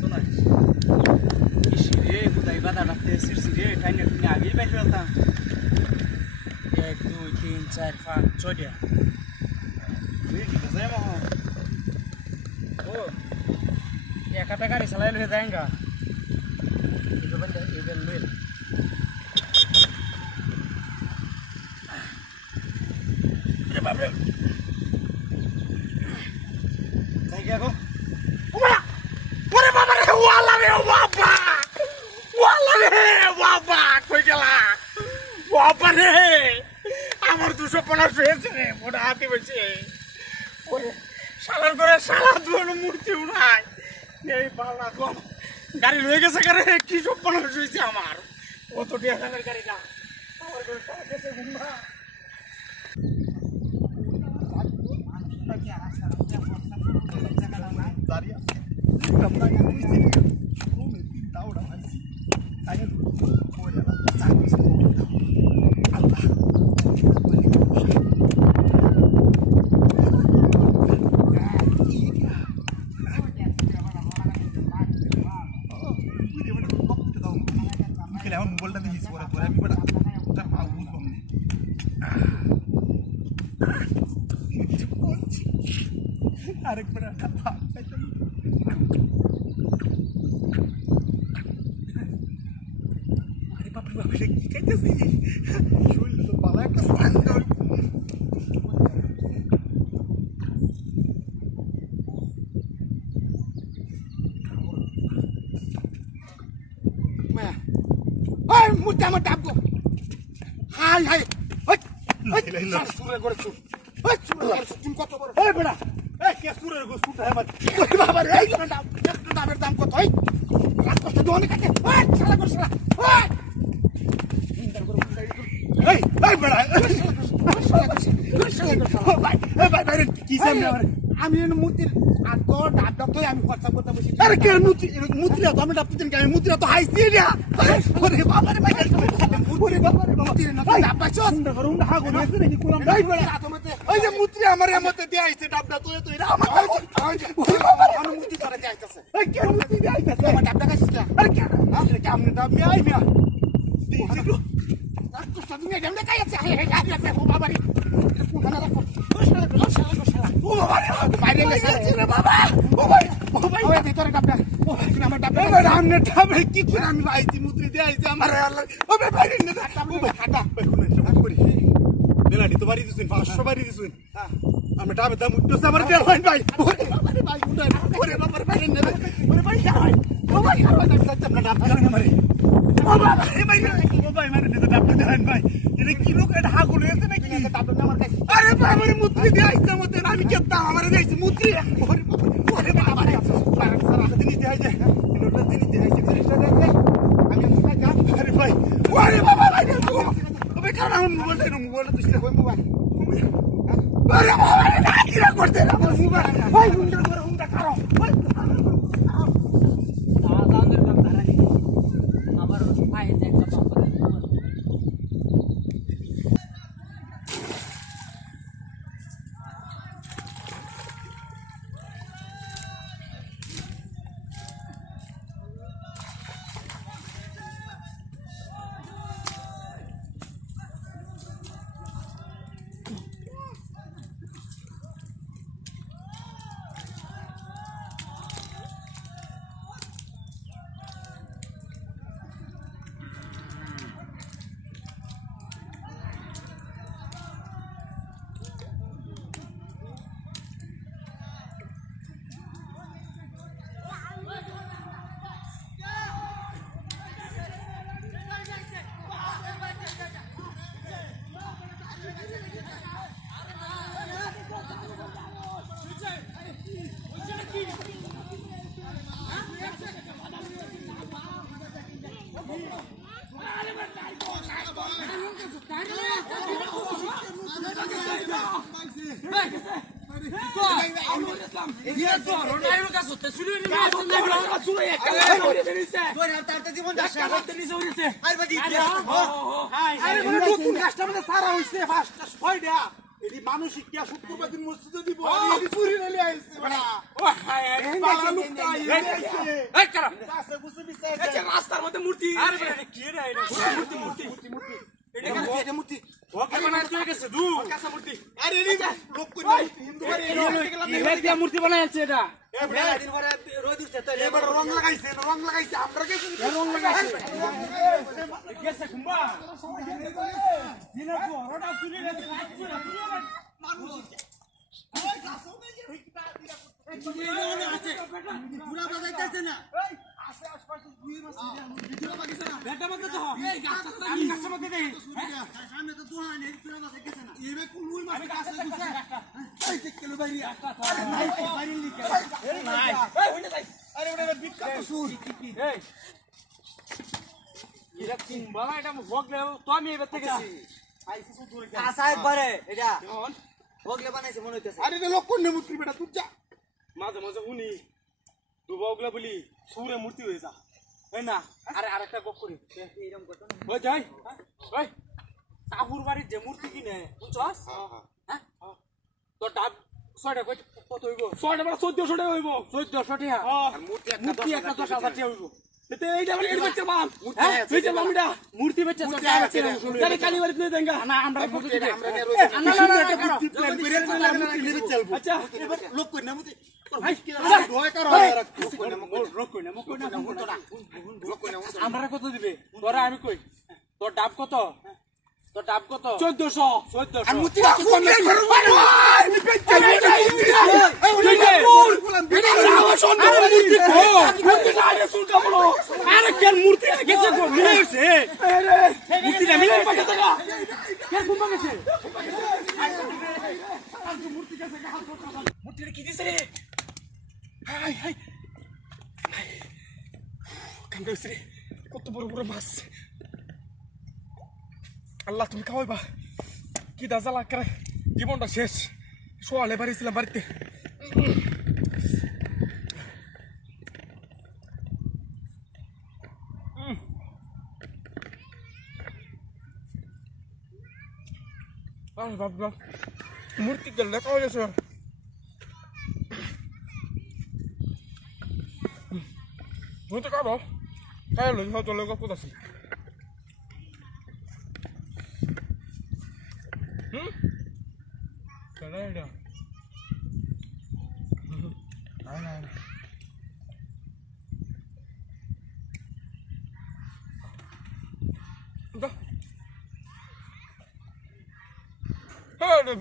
তো নাই রে বুদাই বাদা রাখতে সিরসি রে টাইনে তুমি আগেই বাইরে ফেলতাম। 1 2 3 4 5 6টা তুই কি যাই মহ ও একটা গাড়ি চালাই লয়ে যায়গা এবার লয়ে বাপরে যাই গো ওরে বাবা রে ওয়ালা রে বাবা, ওয়ালা রে বাবা কই গেলা বাবা রে। আমার 250 হয়েছে রে মোটা হাতি বসে ওরে শালার করে শালা দুটো মূর্তি উনাই এই বাবা গো গাড়ি লয়ে গেছে করে কি 250 হয়েছে আমার কত টাকা দামের গাড়িটা আমার করে গেছে গুম্বা। আরেকবার একটা ভাব খাইতাম। আরে বাপরে বাপ, এটা কি খাইতেছি? শরীরে তো পালা একটা স্থান দেওয়া। ওই মুতি আমার ডাব গো। হাই হাই ওই সুরে করেছো। ওই সুরে করেছো, তুমি কত বড়? এই বেটা, এই কে সুরের গো সুটা হেবাত। ওই বাবা রে, এই ডাব, একটা ডাবের দাম কত? ওই রাত কষ্ট দোনে কাটে। ওই শালা কর শালা। ওই ইন্দার করে উল্টাই দিল। এই এই বেটা, শালা কর শালা। ভাই ভাই ভাই কি সামনে আমার? আমি মুতির আর তো ডাব ডাব তো আমি খরচা করতে বসি। আরে কে মুত্রিয়া তো আমি ডাবতেন কে মুত্রিয়া তো হাইছি রে। ওরে বাবা রে ভাই, ওরে বাবা রে বাবা, মুতির না তো ডাব পাইছো? সুন্দর করে উন্ডা হাগো না রে, কি কুলাম এই বড় আতমতে ওই যে মুত্রি আমার এমতে দিয়ে আইছে ডাবটা তো এটা আমার ওরে বাবা রে, আমি মুতি করে যাইতাছে। এই কে মুত্রি দিয়ে আইতাছে? আমার ডাব ডাকাইছিস কি? আরে কে আপনি কেমনে ডাব মি আই মিয়া দিছি তো। রাত কষ্ট তুমি ডাব ডাকাইছে। হে হে ডাব ও বাবা রে। কোনা রাখো। ওই শালা কর শালা। ও বাবা রে, বাইরে গেছে রে বাবা। ও ভাই ও ভাই, ওই ভিতরে ডাব ডাক। ও তুমি আমার ডাব এবার আমনে ডাবে কি করে আমি আইছি মুত্রি দিয়ে আইছি আমার আল্লাহ। ও ভাই বাইরে নে ও ভাই হাঁটা ভাই শুনেন সব করি দেলাডি তো বাড়ি দিছুন 500 বাড়ি দিছুন। আমি ডাবে দাম উঠতেছে আমার দেল ভাই ভাই। ওরে বাবা রে ভাই, উঠাই ওরে বাবা রে বাইরে নে ওরে ভাই ভাই। ও ভাই আর ভাই যাচ্ছ না ডাব জানি না মারে। ও বাবা রে ভাই, ও ভাই মারে দিতে ডাব দেন ভাই। এটা কি লোক, এটা হাগুলো এসে নাকি? ডাব ডাব আমার কাছে। আরে ভাই আমার মুত্রি দিয়ে আইছে মতে আমি কেতা আমারে যাইছে মুত্রি। ওরে বাবা, ওরে বাবা রে সারা দিন দিয়ে আইছে এটা দিন দিয়ে আইছে জিনিসটা দেখে আমি কোথায় যাব? আরে ভাই ওরে বাবা ভাই ও ভাই কারণ আমার মোবাইলটা তুই কই মোবাইল? আরে বাবা রে না কি করতে আমার মোবাইল ভাই হুন্ডা করে হুন্ডা কারো ভাই আজানের কাম তারানি আমার পায়ে একটা বাবা মানসিক শুক্রবার দিন মসজিদে দিব রাস্তার মধ্যে মূর্তি মূর্তি বানাই আছে এটা এবার রং লাগাইছে আমরা রং লাগাইছে গেছে কুম্বা মাঝে মাঝে শুনি দুবাগুলা বলি সুরে মূর্তি হয়ে যা তাই না। আরে আরেকটা গপ করি ওই যাই ওই কাকুর বাড়ির যে মূর্তি কিনে বুঝছস হ্যাঁ তোর ডাব 6টা কত হইব? 6টা মানে 1400 টাকা হইব। 1400 টাকা আর মূর্তি একটা 10,000 টাকা হইব। এতে এইটা মানে এর বাচ্চা বাম হ্যাঁ হইছে বামটা মূর্তি বাচ্চা তো জানি কালি বাড়ি নিয়ে দেঙ্গা না আমরা মূর্তি আমরা না না না মূর্তি প্ল্যান করে মূর্তি নিয়ে চলবো আচ্ছা লোক কই না মুতি আমরা কত দিবে তোরা আমি কই তোর ডাব কত তোর ডাব কত 1400 আমি মুতি আরে কেন মূর্তি গেছে গো মিলেছে মূর্তিটা মিলে পাকে টাকা কেন ঘুম ভাঙছে মূর্তিটা কি দিছে রে হাই হাই কামড়াইছে রে কত বড় বড় মাছ আল্লাহ তুমি খাওয়াইবা কি দাজালা করে জীবনটা শেষ সোয়ালে বাড়িছিলাম বাড়িতে আরে বাবা মূর্তি গেলে খাওয়া গেছে মূর্তি খাবো খাই লো হয়তো লোক কোথাছি চলে এটা না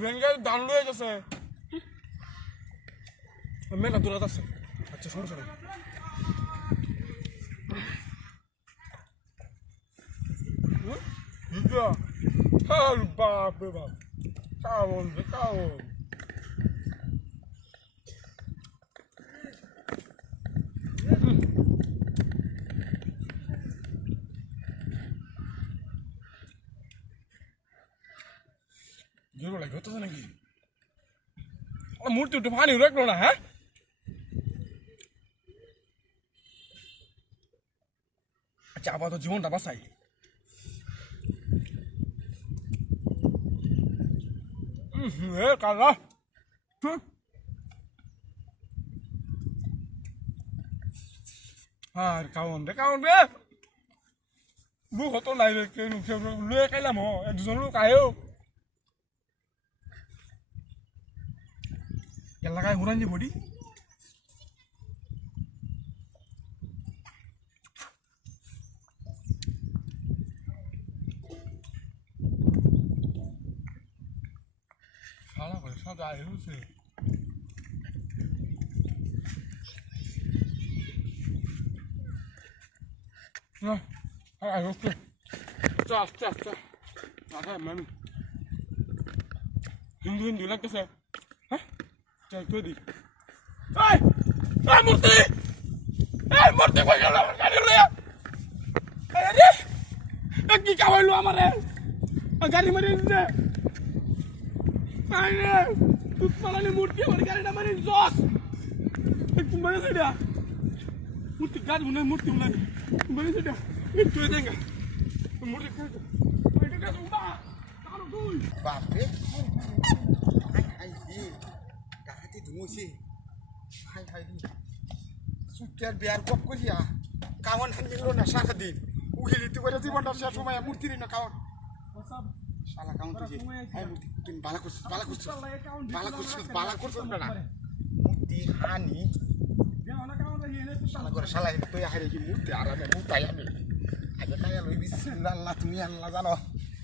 ভেঙ্গার দান লয়ে গেছে মেলা দূরাত আছে আচ্ছা সরো সরো বাপ রে বাপ কাউন রে কাউন জোর লাগে হতো নাকি মূর্তি উঠে পানি রাখলো না হ্যাঁ আচ্ছা আপাতত জীবনটা বাঁচাই কালা আর কাউন রে বুক হতো নাই রে লুয়ে খাইলাম দুজন লোক আয়ো এলাকায় ঘুরান যে বডি সারা করে সাদা হয়েছে না আর ওকে আস্তে আস্তে আচ্ছা ম্যাম হিন্দু লাগতেছে হ্যাঁ চল তুই দি মূর্তি কই গেল আমার গাড়ি লইয়া আরে কি কাওয়াইলো আমারে গাড়ি মারি দিতে আরে তুই পালানি মূর্তি আমার গাড়িটা মারি জস একটু মারি সেটা মূর্তি গাড়ি মনে মূর্তি মনে মারি সেটা তুই দেঙ্গা মূর্তি কই এটা কাজ উবা কারো তুই বাপ রে হাই দি গাহাতি ধুমুছি হাই হাই দি সুটিয়ার বিয়ার কপ করিয়া কাওয়ান হান মিললো না সারাদিন উহিলি তুই করে জীবনটা শেষ সময় মূর্তি না কাওয়ান শালা কাউন তুই হাই মূর্তি তুমি বালা করছিস না মূর্তি হানি শালা করে শালা তুই হারে কি মূর্তি আরামে মুতাই আমি আগে কায়া লই বিসমিল্লাহ আল্লাহ তুমি আল্লাহ জানো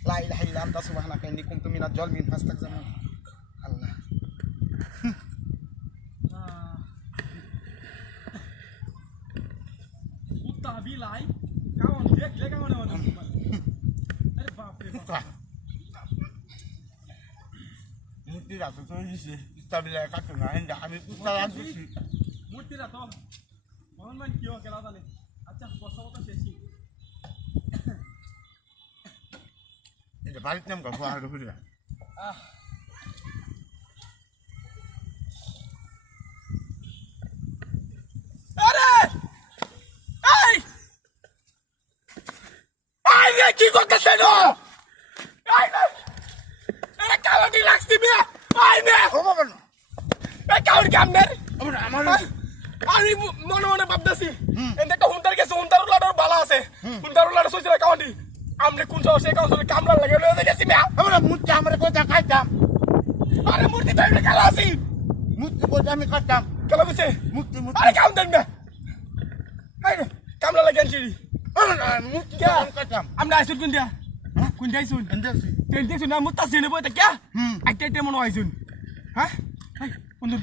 লা ইলাহা ইল্লা আনতা সুবহানাকা ইন্নী কুনতু মিনাজ জালিমিন ফাস্তাগফিরু আল্লাহ লাই কাওন দেখলে কাওন আমাদের আরে বাপ রে বাপ মূর্তি রাখো তো দিছে তাবিলা কাটে না হিন্দা আমি তারা দিছি মূর্তি রাখো মন কি ও কেলা জানে আচ্ছা বসাবো শেষই এটা বাড়িতে নাম গফা আর ঘুরে আরে এই আরে কি করতেছ না এই এ কালো দি লাগছি বে আই বে ও বাবা না এ কাউর কামদের আমার আমি মনে মনে ভাবতেছি এতে একটা হুন্টার গেছে হুন্টার লাডার বালা আছে হুন্টার লাডার সইছে কাউন্টি আমনে কোন সাহসে কাউন্সিলে কামলা লাগে লয়ে গেছি মিয়া আমরা মুতি আমরা কোথা খাইতাম আরে মূর্তি বাইরে কালা আছি মুতি কোথা আমি খাইতাম কালা গেছে মুতি মুতি আরে কাউন্টার মিয়া আরে কামলা লাগে আনছি মুতি আমি খাইতাম আমরা আইসুন কোন দিয়া কোন দিয়া আইসুন এন্দাসি তেল দেখছুন না মুত্তা সিনে বইতে কে হুম আইতে আইতে মনে আইসুন হ্যাঁ বন্ধু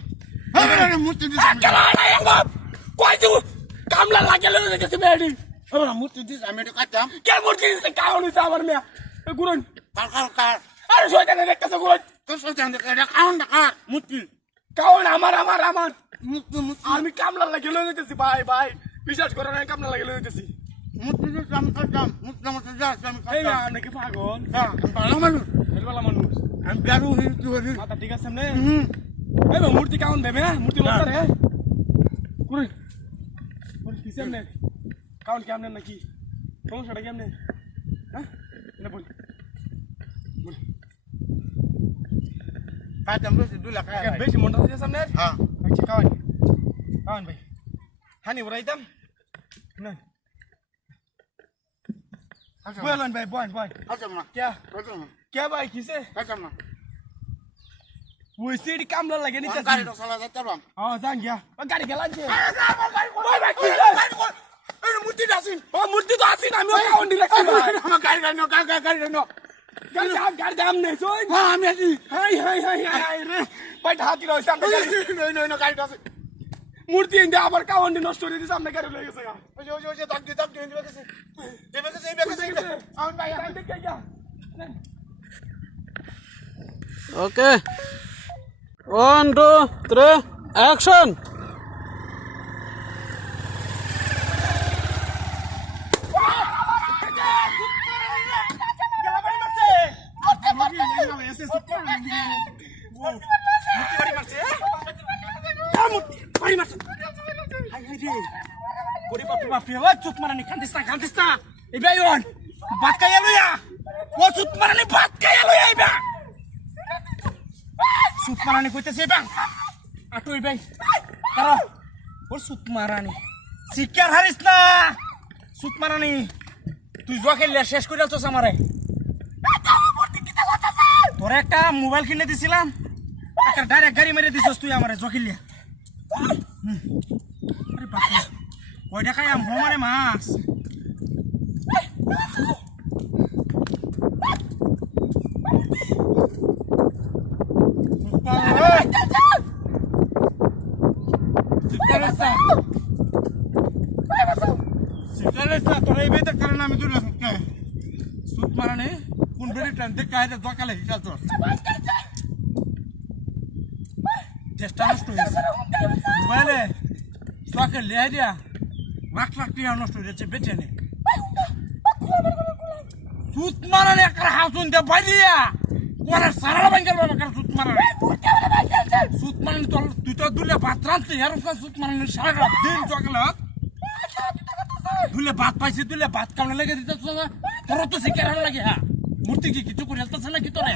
আমরা মুতি দিছি কালা নাই বাপ কইছু কামলা লাগে লয়ে গেছি মেডি আমরা মুতি দিছি আমি এটা খাইতাম কে মূর্তি দিছে কাউনি আমার মিয়া গুরুন কার কার কার আরে শয়তানে দেখতেছ গুরুন তোর সাথে এটা খাওন না কার মুতি কাউন আমার মুতি মুতি আমি কামলা লাগে লয়ে গেছি ভাই বিশ্বাস করো না কামলা লাগে লয়ে গেছি মুতি দিছি আমি খাইতাম মুতি আমার যাচ্ছে আমি এই না খাইতাম নাকি পাগল হ্যাঁ ভালো মানুষ হেলবালা মানুষ আমি বেরো হইছি হইছি মাথা ঠিক আছে না হুম এই মূর্তি কাউন দেবে না মূর্তি লতা রে গুরুন কিসেম নে কাউন কেমনে নাকি সমস্যাটা কেমনে হ্যাঁ না বল খাইতাম বেশি 2 লাখ খাই বেশি মনটা হচ্ছে সামনে হ্যাঁ আচ্ছা কাউন ভাই হানি উড়াইতাম না বলেন ভাই বল খাইতাম না क्या খাইতাম না क्या भाई किसे খাইতাম না वो सीडी कामला लगे नहीं গাড়ি তো চালা যাইতাম हां जान गया गाड़ी गेला छे এই মুতি দাসিন ओ मूर्ति तो आसी ना मैं काउन डिरेक्शन আমার গাড়ি নো গাড়ি নো गाड़ी दाम नहीं सोई হ্যাঁ আমি আছি हाय रे बैठ हाथी रहो सामने নো গাড়ি দাসিন मूर्ति इंदे আবার কাউন দি নষ্ট করে দি সামনে গাড়ি লয়ে গেছে ওই দাগ দি দেবে গেছে আউন ভাই দেখ क्या ওকে 1 2 3 অ্যাকশন চুপ মারানি খান্দিস না এবাই ওন ভাত খাইয়া লইয়া ও চুপ মারানি ভাত খাইয়া লইয়া আইবা চুপ মারানি কইতেছে এবা আটু এবাই কারো ওর চুপ মারানি শিকার হারিস না চুপ মারানি তুই জুয়া খেললে শেষ করে আলছস আমারে তোরে একটা মোবাইল কিনে দিছিলাম একটা ডাইরেক্ট গাড়ি মেরে দিছস তুই আমারে জুয়া খেললে আরে বাপ কয় টাকায় আম আমারে মাছ তোরা এই বেদের কারণে আমি দূরে সুত মারানে কোন বেড়ে টান দেখা হয় দোকালে হিসাব তোর চেষ্টা নষ্ট হয়েছে মোবাইলে চোখে লেয়া দিয়া লাখ টাকা নষ্ট হয়েছে বেঁচে নে সুত মারানে একটা হাসুন দিয়ে বাইরিয়া পরে সারা ব্যাংকের বাবা সুত মারানে সুত মারানে তোর তুই তো দুলে ভাত রাঁধতে এর সুত মারানে সারা দিন চোখে দুলে ভাত পাইছি দুলে ভাত কামড়ে লেগে দিতে তোর তো শিকার হলে লাগে হ্যাঁ মূর্তি কি কিছু করে হেলতেছে নাকি তোরে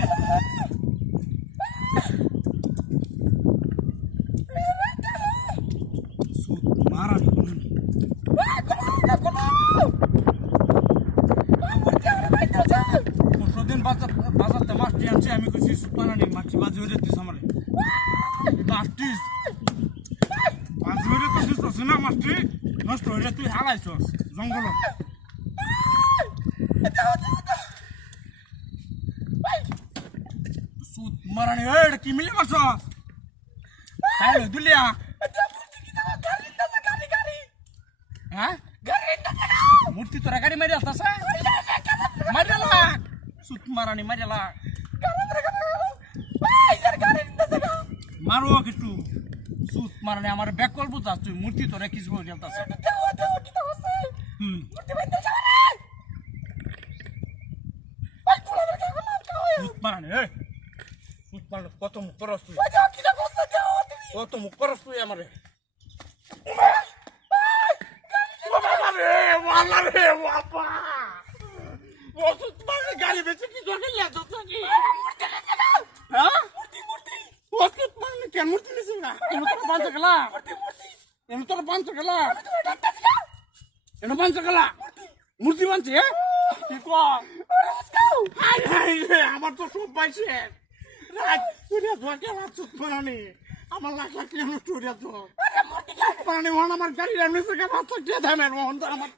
মারানি দিন বাজারতে মাছটি আনছি আমি কিছু সুত মারানি মাছি বাজি হয়ে যেতিস আমার মাছটি বাজি হয়ে যেতিস না মাছটি নষ্ট হয়ে তুই হারাইছস জঙ্গল সুত মারানি এটা কি মিলে মাছ দুলিয়া হ্যাঁ মূর্তি তোরা গাড়ি মারি আসতেছে মারিলা সুত মারানি মারিলা মারো কিছু সুত মারানি আমার ব্যাক করবো তা তুই মূর্তি তোরা কিছু করে আসতেছে সুত মারানি সুত মারানি কত মুখ করস তুই কত মুখ করস তুই আমারে গাড়ি বেঁচে কি মূর্তি কেন মূর্তি নিছিস না এনে তোর বানছে গেলা এনে বানছে গেলা মূর্তি বানছে কি কর হাই হাই রে আমার তো সব পাইছে রাত তুই ধোকে রাত বানানি আমার লাখ লাখ টাকা নষ্ট হয়ে যাচ্ছে বানানি ওখানে আমার গাড়ি রান্নেছে কেন বাচ্চা কে দামের ওখান তো আমার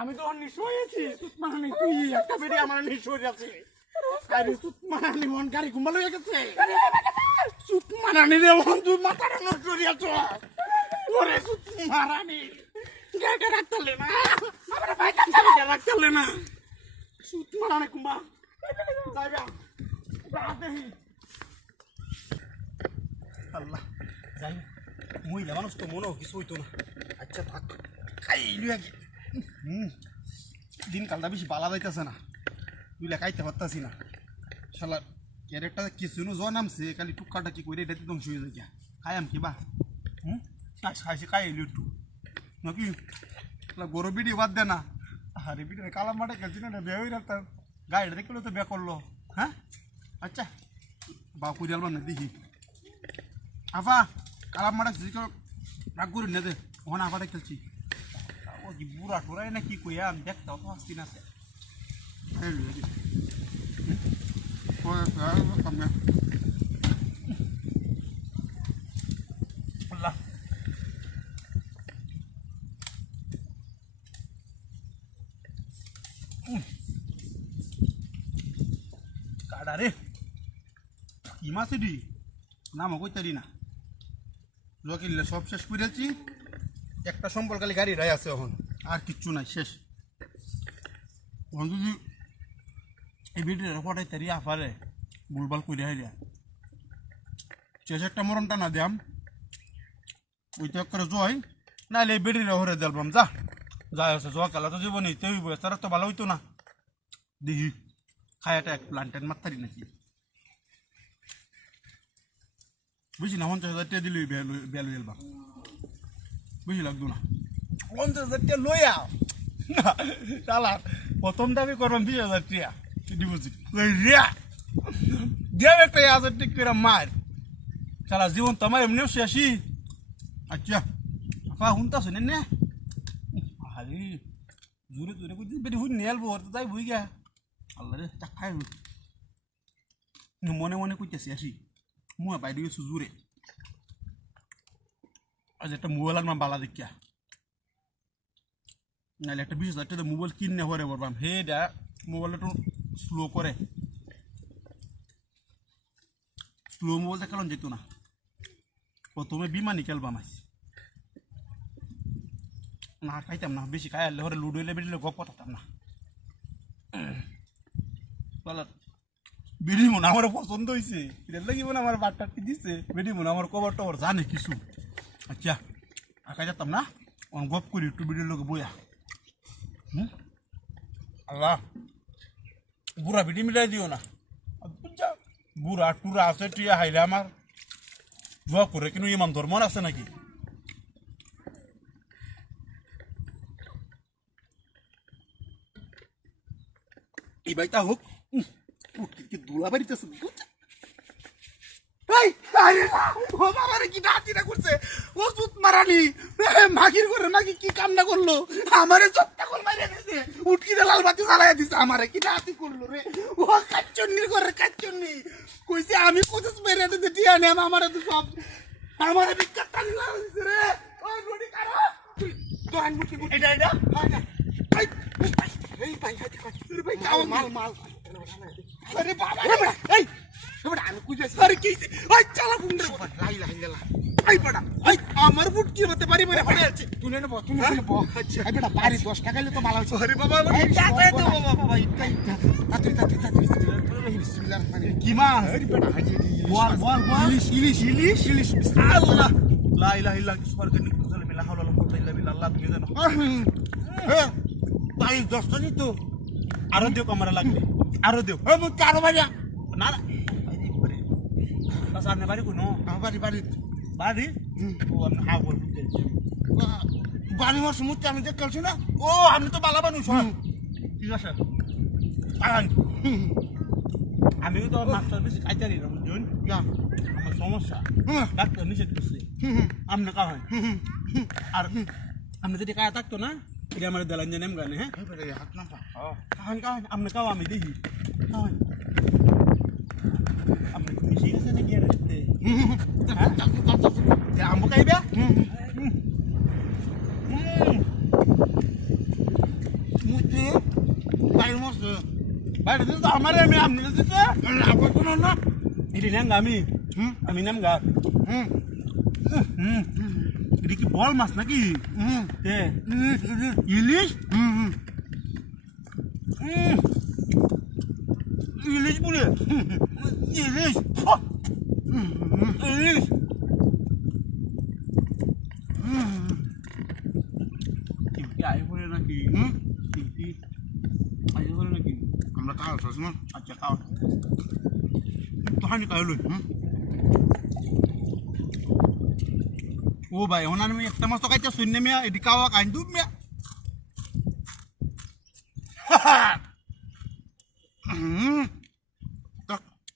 আমি তো নিঃস্ব হয়েছি সুতমানি তুই একটা বেরিয়ে আমার নিঃস্ব হয়ে যাচ্ছে আরে সুতমানি মন গাড়ি ঘুমালো হয়ে গেছে সুতমানি রে ওখান তুই মাথা নষ্ট হয়ে যাচ্ছে ওরে সুতমানি গাড়িটা রাখতে না আমার ভাই কাছে রাখতে না সুতমানি কুম্বা যাইবা রাতে আল্লাহ যাই মহিলা মানুষ তো মনেও কিছু হইতো না আচ্ছা থাক খাইলু আগে দিনকালটা বেশি বালা যাইতেছে না বুঝলে খাইতে পারতাছি না শালা ক্যারেক্টার কিছু জ্বর নামছে খালি টুকাটা কি করে এটা ধ্বংস হয়ে যায় খাইয়াম কি বা খাইছি খাইলি একটু নাকি গরু বিড়ি বাদ দে না আরে বিড়ি কালাম মাঠে গেছি না বিয়ে হয়ে তার গাড়িটা দেখলো তো বিয়ে করলো হ্যাঁ আচ্ছা বা কুড়িয়াল না দেখি আফা কালাম মাঠে রাগ করি না দে ওখানে আফাটা খেলছি ও কি বুড়া টোরাই না কি কইয়া আমি দেখতাম তো আসছি না আল্লাহ কাডা রে কি মাছ এটি নাম কইতারি না জকিলে সব শেষ করেছি একটা সম্বল খালি গাড়ি রায় আছে এখন আর কিচ্ছু নাই শেষ যদি এই ভিডিও ফটাই তারি আফারে বুলবাল করে হাইয়া শেষ একটা মরণটা না দিয়াম ওইটা করে জয় নাহলে এই বেডির হরে দেলবাম যা যাই আছে জোয়া কালা তো জীবন হইতে হইব তারা তো ভালো হইতো না দেখি খায়াটা এক প্লান্টেন মাত্তারি নাকি বুঝি না 50,000 টাকা দিলে বেল বেলবা বুঝি লাগতো না 50,000 টাকা লইয়া শালা প্রথম দাবি করবাম 20,000 টাকা ডিপোজিট রিয়া দেব একটা 1,000 টাকা করে মার শালা জীবন তোমার এমনিও শেষই আচ্ছা আফা শুনতা শুনেন না আরে জোরে জোরে কই বেটি হুন নেল বর তো তাই বুই গা আল্লাহ রে চাখাই মনে মনে কইতেছি আসি মুয়া বাইরে গেছো জোরে আজ একটা মোবাইল আনলাম বালা দেখিয়া নাহলে একটা 20,000 টাকা মোবাইল কিনে হরে বলবাম হে দা মোবাইলটা একটু স্লো করে স্লো মোবাইলটা কেন যেত না প্রথমে বিমানি খেলবাম আছি না খাইতাম না বেশি খাই আনলে হরে লুডো হইলে বেরিয়ে গপ পাঠাতাম না বেরি মনে আমার পছন্দ হয়েছে এটার লাগি মনে আমার বাট্টাটি দিচ্ছে বেরি মনে আমার কবর টবর জানে কিছু আচ্ছা আঁকা যেতাম না অন গপ করি একটু বেরির লোক বইয়া আল্লাহ বুড়া বিড়ি মিলাই দিও না বুড়া টুরা আছে টিয়া হাইলে আমার জোয়া করে কিন্তু ইমান ধর্ম আছে নাকি এই বাইটা হোক দুলা বাড়িতেছে কি ডাকিনা করছে ও সুত মারানি মাগির করে মাগি কি কামনা করলো আমারে চত্তা কল মারিয়ে দিছে উটকিতে লাল বাতি জ্বালাইয়া দিছে আমারে কি ডাকি করলো রে ও কাচ্চন্নির করে কাচ্চন্নি কইছে আমি কোথাস মেরে দিতে টিয়া নেম আমারে তো সব আমারে বিখ্যাত টানি লাগা দিছে রে ওই রুটি কারা দোহান মুঠি এটা এটা এই ভাই হাতি কাটি রে ভাই মাল মাল আরে বাবা এই এবার আমি কইতেছি আরে কি ওই চালা ফুন্ডে লাই লাই গেলা আই পড়া ওই আমার ফুট কি হতে পারি মানে পড়ে আছে তুই নেব আচ্ছা এই বেটা বাড়ি 10 টাকা হলে তো ভালো হইছে আরে বাবা এই টাকা দে বাবা ইটা তাড়াতাড়ি বিসমিল্লাহির রহমানির কি মা আরে বেটা হাজি বল বল বল ইলিশ বিসমিল্লাহ লা ইলাহা ইল্লাল্লাহ সুবহানাকা ইন্নী কুনতু মিনাল হাওলা ওয়ালা কুওয়াতা ইল্লা বিল্লাহ আল্লাহ তুমি জানো হ্যাঁ তাই 10 টা নিতো আরো দেও ক্যামেরা লাগবে আরো দেও এ মুই কারো বাড়ি না না সামনে বাড়ি কোনো বাড়ি বাড়ি বাড়ি ও আমি হা বল বাড়ি মাস মুতে আমি দেখছি না ও আমি তো বালা বানু সব ঠিক আছে আমি তো মাস্টার বেশি খাইতারি না বুঝুন আমার সমস্যা ডাক্তার নিষেধ করছে আমনে কা হয় আর আমনে যদি কায়া থাকতো না এটা আমার দেলান জানেম গানে হ্যাঁ হাত না পা কাহান কাহান আমনে কাও আমি দেখি কাহান আমনে মিশে গেছে নাকি এর দিতে আমবো খাইবে মুতি বাড়ি মস্ত বাইরে দিস তো আমারে আমি আমনে দিতে আবার কোনো না এটি নেন আমি নাম গা এটা কি বল মাছ নাকি তে ইলিশ ইলিশ বলে ইলিশ ইলিশ আই বলে নাকি আই বলে নাকি আমরা খাওয়া শেষ না আচ্ছা খাও তোহানি খাইলো ও ভাই ওনার আমি একটা মাছ তো খাইতে শূন্য মিয়া এটি খাওয়া খাইন দুধ মিয়া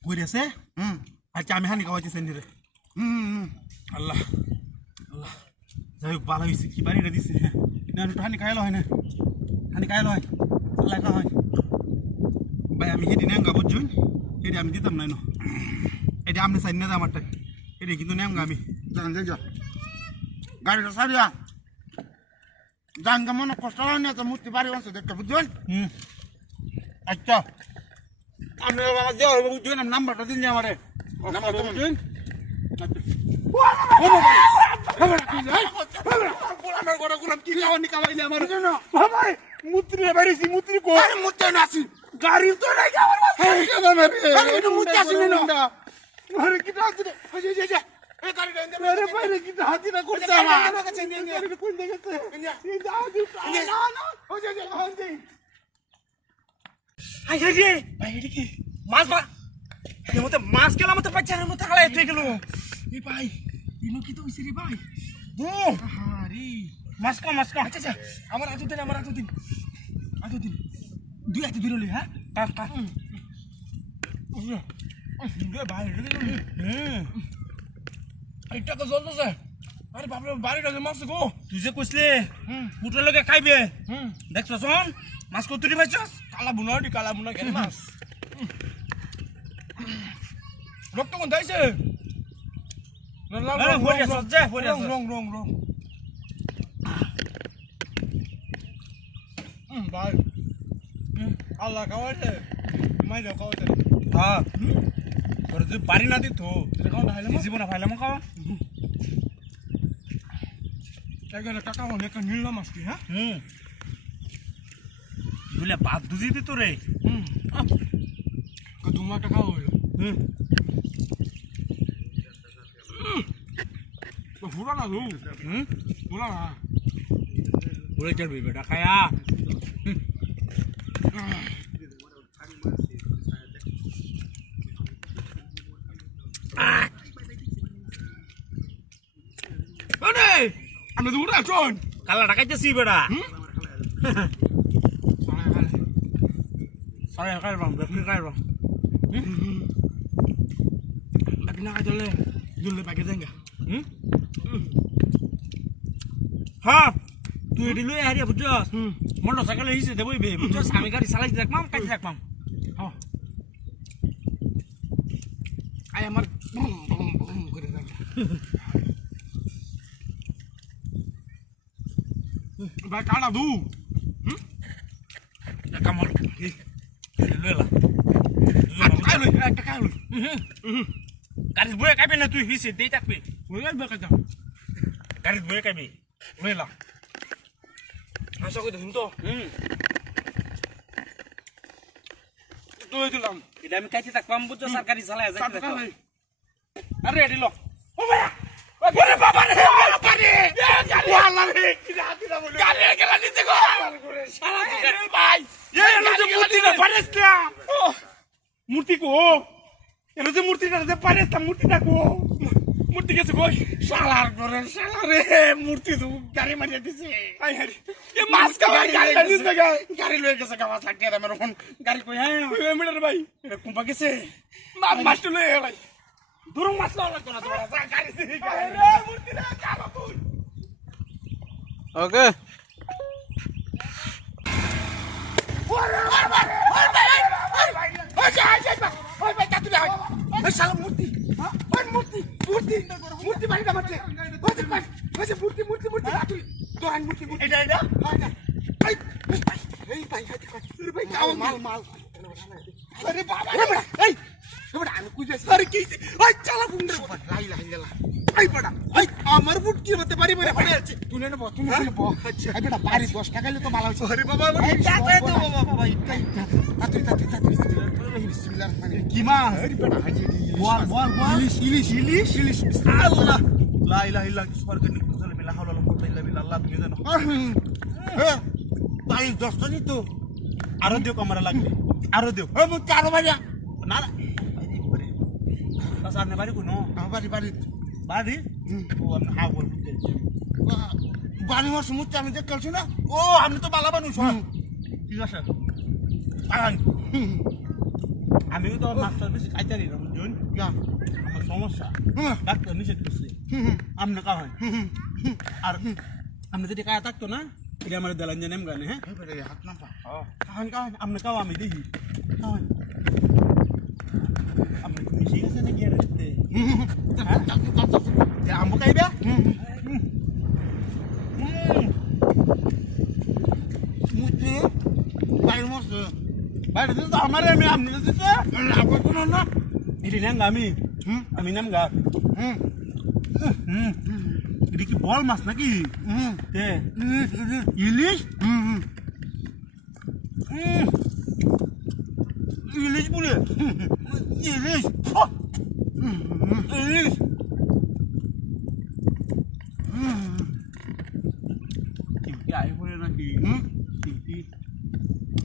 কই আছে আচ্ছা আমি হানি খাওয়াইছি সেন্ডি রে আল্লাহ আল্লাহ যাই হোক ভালো হয়েছে কি বাড়িটা দিছে না একটু হানি খাইলো হয় না হানি খাইলো হয় আল্লাহ খা হয় ভাই আমি হেঁটে নেমগা বুঝছুন হেঁটে আমি দিতাম না এটা আপনি সাইড না আমারটা এটা কিন্তু নেমগা আমি যান যান যা গাড়িটা সারিয়া যান মনে কষ্ট হয় না তো মূর্তি বাড়ি আছে দেখতে বুঝছেন আচ্ছা আপনি আমার দেওয়া হবে বুঝছেন আমি নাম্বারটা দিন আমারে নাম্বারটা বুঝছেন মূর্তি বাড়িছি মূর্তি কো মূর্তি নাসি গাড়ি তো নাই মূর্তি আসেনি না আরে কি আছে এই গাড়িটা আরে বাইরে কি হাতি না করছে আমার কোন দেখেছে এই যাও দিও না না ও যে হাতি আই রে ভাই এটা কি মাছ বা এর মধ্যে মাছ গেল মতো বাচ্চার মতো খালা এতে গেল এই ভাই ইনো কি তো হইছে রে ভাই ও আরে মাছ কা আচ্ছা আচ্ছা আমার আতো দিন দুই হাতে ধরে লই হ্যাঁ কা রে ভাই এটা তো জ্বলতেছে আরে বাপরে বাড়িটা যে মাছ গো তুই যে কইছলে পুটর লগে খাইবে দেখছ শোন মাছ কতরি পাইছস কালা বুনা কেন মাছ রক্ত কোন দাইছে রং ভাই আল্লাহ খাওয়াইছে মাই দাও খাওয়াইছে হ্যাঁ তোর যদি বাড়ি না দিত জীবনে ফাইলাম খাওয়া এখানে টাকা হলে একটা নিলাম আজকে হ্যাঁ দুলে বাদ দুজি দিত রে দুমা টাকা হইল ফুরা না দু ফুরা না ফুরে চলবি বেটা খায়া আমি দূর আছন কালা ঢাকাইতেছি বেটা সাড়ে খাই বাম বেকরি খাই বাম বাকি না খাইলে দুলে বাকি দেঙ্গা হ্যাঁ তুই এটি লই হারিয়া বুঝছস মোটর সাইকেলে হিসে দেবই বে বুঝছস আমি গাড়ি চালাইতে রাখবাম কাটি রাখবাম হ্যাঁ আই আমার করে রাখ ভাই কাটা দু কামল লইলা একটা খাই লই গাড়ি বয়ে খাইবে না তুই হিসে দেই থাকবে বয়ে খাইবে কাটা গাড়ি বয়ে খাইবে লইলা আশা করি দেখুন তো তুই দিলাম এটা আমি খাইতে থাকবাম বুঝছো সরকারি চালায় যাইতে থাকবাম আরে রেডি লো ও ভাই ওরে বাবা রে বাবা রে ওয়াল্লাহ রে কি রাতি না বলে গাড়ি গেলা নিতে গো সারা দিন ভাই এই এলো যে মূর্তি না পারেস্তা মূর্তি কো এলো যে মূর্তিটা যে পারেস্তা মূর্তিটা কো মূর্তি গেছে কই শালার রে মূর্তি তো গাড়ি মারিয়া দিছে আই হারি এ মাছ কা গাড়ি দিছে গাড়ি লয়ে গেছে গাওয়া ছাড়িয়ে দে আমার ফোন গাড়ি কই হ্যাঁ মিটার ভাই এটা কুম্পা গেছে মাছ লয়ে ভাই দুরং মাছ লাও লাগতো না তোরা যা গাড়ি দিবি আরে মূর্তি না কালো তুই ওকে ওই ভাই তাতুলে হয় ওই শালা মূর্তি ওই মূর্তি মূর্তি মূর্তি বাড়িটা মারছে ওই যে ভাই ওই যে মূর্তি মূর্তি মূর্তি তাতুলে দোহান মূর্তি মূর্তি এটা এটা হয় না এই ভাই ভাই যাও মাল মাল আরে বাবা এই বড়া আমি কুইতেছি আরে কি ওই চালা ফুন্ডে লাই লাই গেলা এই বড়া এই আমার বুট কি হতে পারি বলে পড়ে আছে তুই নেব তুমি নেব আচ্ছা এই বড়া বাড়ি 10 টাকা হলে তো ভালো হইছে আরে বাবা এই টাকা তো বাবা ইটা তাতুই বিসমিল্লাহির রহমানির কি মাছ আরে বড়া হাজি বল বল বল ইলিশ আল্লাহ লা ইলাহা ইল্লাল্লাহ সুবহানাকা ইন্নী কুনতু মিনাল হাওলা ওয়ালা কুওয়াতা ইল্লা বিল্লাহ আল্লাহ তুমি জানো হ্যাঁ ভাই 10 টা নি তো আরো দিও কামরা লাগবে আরো দিও ওই মুখ কারো ভাই না না তাসার নে বাড়ি কোন বাড়ি বাড়ি বাড়ি ও আমি হা বল বাড়ি মার সমুদ্র আমি দেখছি না ও আমি তো বালা বানু সব ঠিক আছে আন আমিও তো মাস্টার বেশি খাইতারি না বুঝুন আমার সমস্যা ডাক্তার নিষেধ করছে আমনে কা হয় আর আমনে যদি কায়া থাকতো না এটা আমার দেলান জানেম গানে হ্যাঁ হাত না পা কাহান কাহান আমনে কাও আমি দেখি কাহান আমনে তুমি ঠিক আছে নাকি এর দিতে আমবো খাইবা মুতি বাড়ি মাস বাইরে দিতে আমার আমি আমনে দিতে লাভ তো না এটি নাম আমি আমি নাম গা এটা কি বল মাছ নাকি তে ইলিশ ইলিশ বলে ইলিশ ইলিশ কি আই করে নাকি কি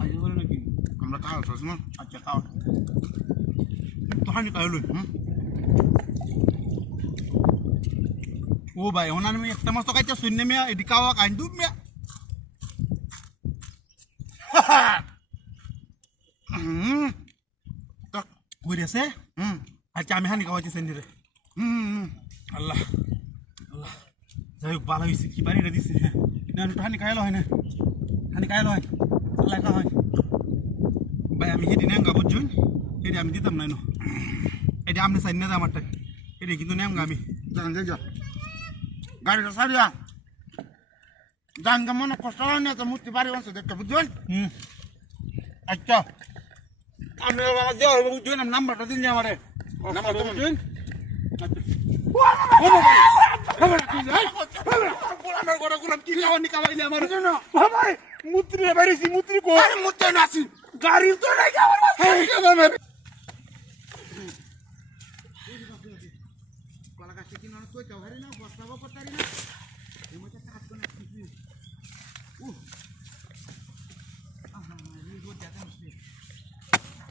আই করে নাকি আমরা কাল সস না আচ্ছা খাও তো হানি কাইলো ও ভাই ওনার আমি একটা মাছ তো খাইতে শূন্য মিয়া এটি খাওয়া কাইন দুধ মিয়া কই আছে আচ্ছা আমি হানি খাওয়াইতে সেন্ডি রে আল্লাহ আল্লাহ যাই হোক ভালো হয়েছে কি বাড়িটা দিছে না আমি হানি খাইলো হয় না হানি খাইলো হয় আল্লাহ খাওয়া হয় ভাই আমি সেদিন নেমগা বুঝছুন সেটি আমি দিতাম নাই এটা আপনি সাইড না আমারটা এটি কিন্তু নেমগা আমি জান যা গাড়িটা সারিয়া জান মনে কষ্ট হয় না তো মূর্তি বাড়ি আছে দেখতে বুঝছেন আচ্ছা আপনি বাবা দেওয়া হবে বুঝছেন আমি নাম্বারটা দিন আমারে নাম্বারটা বুঝছেন মূর্তি বাড়িছি মূর্তি কো মূর্তি নাসি গাড়ি তো নাই কলা গাছ কি না তো চৌহারি না বস্তাবো করতারি না এই মতে কাজ করে নাকি আহা এই গো দেখা হচ্ছে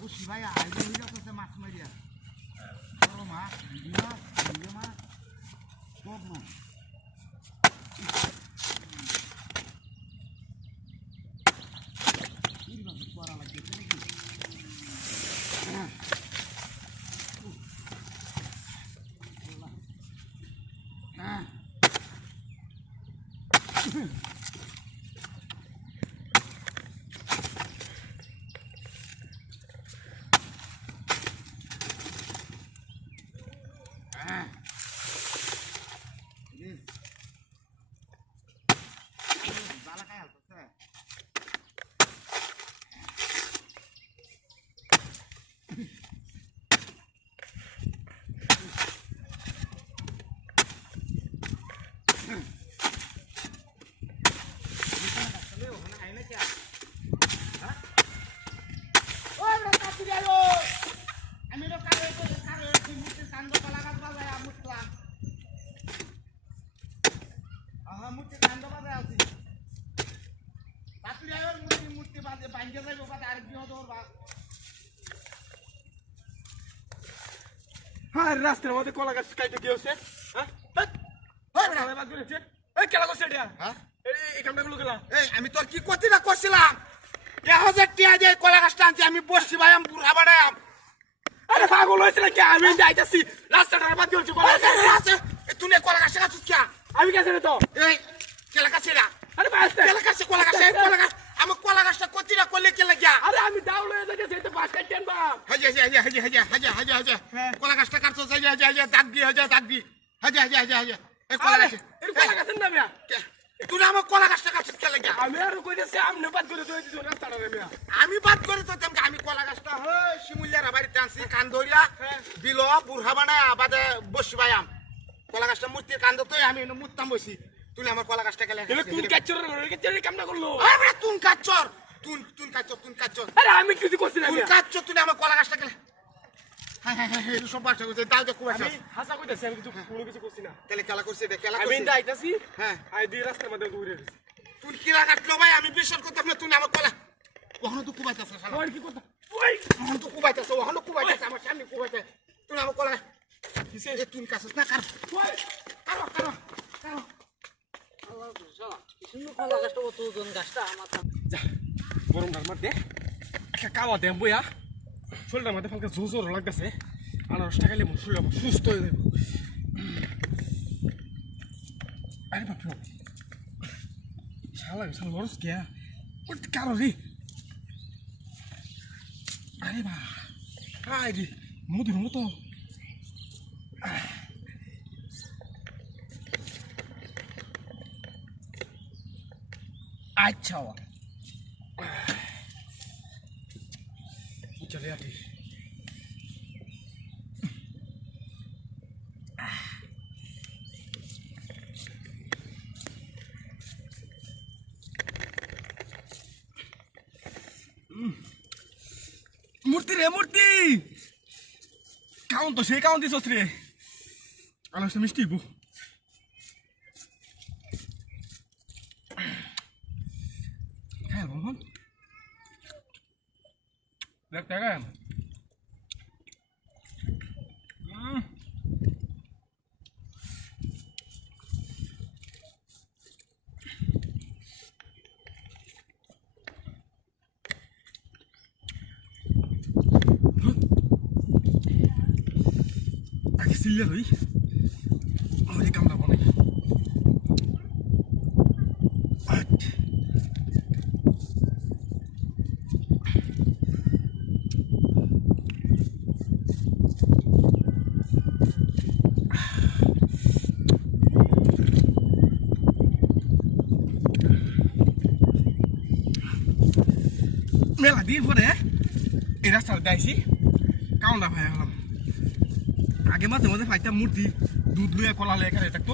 ও শিবাই আইলে হইলা তো মাছ মারিয়া ও মাছ দিনা মা সব মাছ হ্যাঁ রাস্তার মধ্যে কলা গাছ কাইতে কি হচ্ছে হ্যাঁ কেলা করছে এটা হ্যাঁ এই কামটা গুলো গেলা এই আমি তোর কি করতে না করছিলাম 1000 টাকা দিয়ে কলা গাছটা আনছি আমি বসছি ভাই আমি বুড়া বাড়ায়াম আরে পাগল হয়েছে নাকি আমি যাইতাছি রাস্তাটা বাদ দিয়েছি তুই কলা গাছ কাটছিস কে আমি গেছে রে তো এই কেলা গাছ এরা আরে বাসতে কেলা গাছ কলা গাছ আমি কলা গাছটা কতিরা করলে কেলা গিয়া আরে আমি ডাউন হয়ে যাইতেছি তো বাস কাটতেন বা হাজা কলা গাছটা কাটছো হাজা দাগ দি হাজা এই কলা আরে গাছ এর কলা গাছের নামে তুই আমার কলা গাছটা কাটছিস কেলা গিয়া আমি আর কইতেছি আমনে বাদ করে দই দিছো রাস্তাটা রে মিয়া আমি বাদ করে তো তেমকে আমি কলা গাছটা শিমুলিয়ার বাড়িতে আনছি কান ধরিয়া বিল বুড়া বানায় আবাদে বসি ভাইয়াম কলা গাছটা মূর্তির কান্দ তো আমি মুততাম বসি তুই আমার কলা গাছটা গেলে তুই কাচ্চর রে কাম না করলো আরে তুই কাচ্চর তুই কাচ্চর আরে আমি কিছু করছি না তুই মিয়া কাচ্চর তুই আমার কলা গাছটা গেলে হ্যাঁ সব বাচ্চা করছে দাও দেখো আমি হাসা কইতাছি আমি কিছু কোনো কিছু করছি না তাহলে খেলা করছে খেলা আমি করছে যাইতাছি হ্যাঁ আই দি রাস্তার মধ্যে ঘুরে দিছি তুই কিরা কাটলো ভাই আমি বিশ্বাস করতাম না তুই আমার কলা ওখানে তো কুবাইতেছে শালা ওই কি কথা ওই ওখানে তো কুবাইতেছে আমার সামনে কুবাইতে তুই আমার কলা কিসে তুই কাছস না কার ওই কারো কলা গাছটা অত ওজন গাছটা আমার যা গরমটার মধ্যে একটা কাওয়া দেম বইয়া শরীরটার মধ্যে হালকা জোর লাগতেছে আনারসটা খাইলে মোর শরীর আমার সুস্থ হয়ে যাবে আরে বাপ শালা লরস কে ওটা কারো রে আরে বা আয় রে মধুর মতো আচ্ছা চলে আসি মূর্তি রে মূর্তি কাউন তো সে কাউন দিস রে আনারসটা মিষ্টি বু হ্যাঁ বলুন দেখ দেখেন আগে সিলিয়া রই আমাদের কামড়া বনে মেলা দিন পরে এই রাস্তাটা দেয়ছি কাউন্ডা ভাই হলাম আগে মাঝে মাঝে ফাইতাম মূর্তি দুধ লুয়ে কলা লুয়ে খাই থাকতো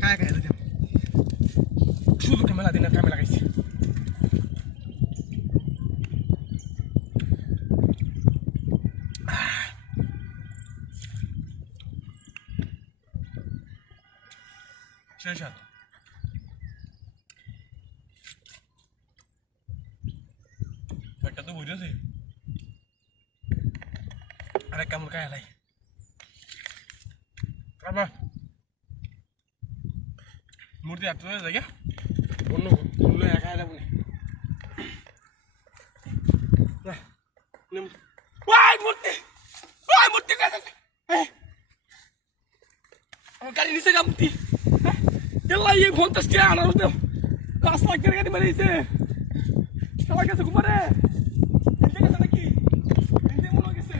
কায়া খাই দিতাম শুধু মেলা দিনের কামে লাগাইছি শেষ পেটটা তো বুঝেছি আরে কেমন কায়া লাই আবার মূর্তি আটতে জায়গা অন্য অন্য একা একা বলে মূর্তি আমার গাড়ি নিচে গা মূর্তি এলাই এই 50 টাকা আনারস দেও 10 লাখ টাকা গাড়ি মারিয়েছে সবাই গেছে ঘুমারে গেছে নাকি মনে গেছে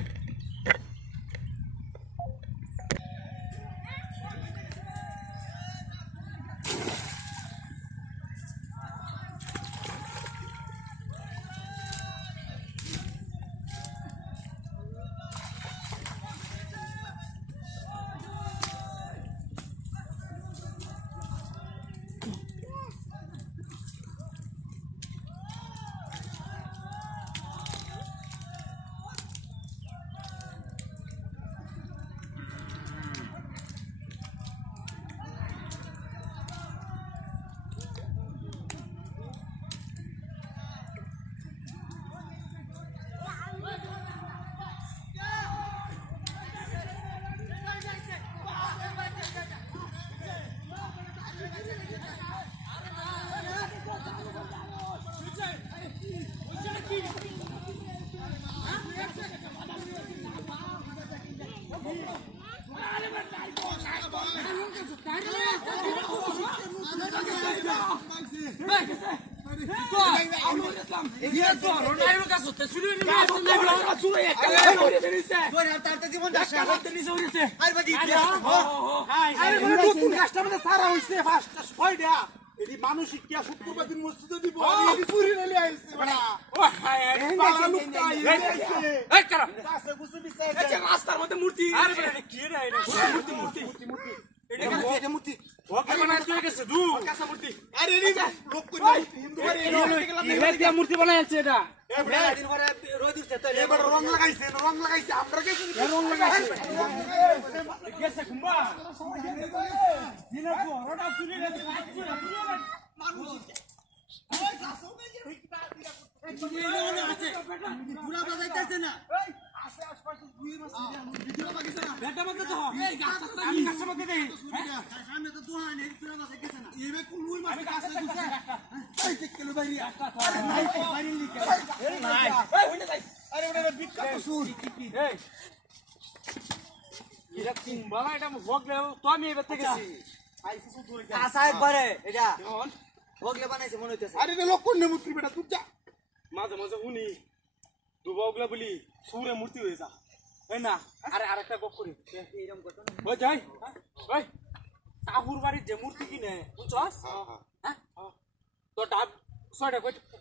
মানসিক শুক্রবার দিন মসজিদে দিব পুরি নেলে আইছে রাস্তার মধ্যে মূর্তি কি রে মূর্তি মূর্তি মূর্তি এটা মূর্তি ওকে বানাই তুই গেছে দু কাঁচা মূর্তি আরে রে লোক কই হিন্দু বাড়ি এটা মূর্তি বানাইছে এটা দিন পরে রোদ দিতে তো এবার রং লাগাইছে আমরা গেছি রং লাগাইছে গেছে কুম্বা দিনা তো রোডা চুরি রে মানুষ ওই যাসো পুরা বাজাইতেছে না আছে আশপাশে দুই মাস ভিডিও বাগিছে না বেটা মধ্যে তো এই গাছটা আমি গাছটা মধ্যে দেই সামনে তো দোহান এই পুরা বাজাইতেছে না এবে কুলুই মাছ গাছে গুছে এই কিলো বাইরি আরে নাই বাইরি লিখে নাই এই হইনা যাই আরে ওটা বিখ্যাত সুর এই এরা কুম্বা এটা ভোগলে তো আমি এবে থেকে গেছি আইছি তো দূরে আসা একবারে এটা বগলে বানাইছে মনে হইতেছে আরে রে লোক কোন মূর্তি বেটা তুই যা মাঝে মাঝে শুনি দুবাগলা বলি সুরে মূর্তি হয়ে যা তাই না আরে আরেকটা গপ করি এরকম করতে ওই যাই ওই তাহুর বাড়ির যে মূর্তি কিনে বুঝছস হ্যাঁ তো ডাব 6টা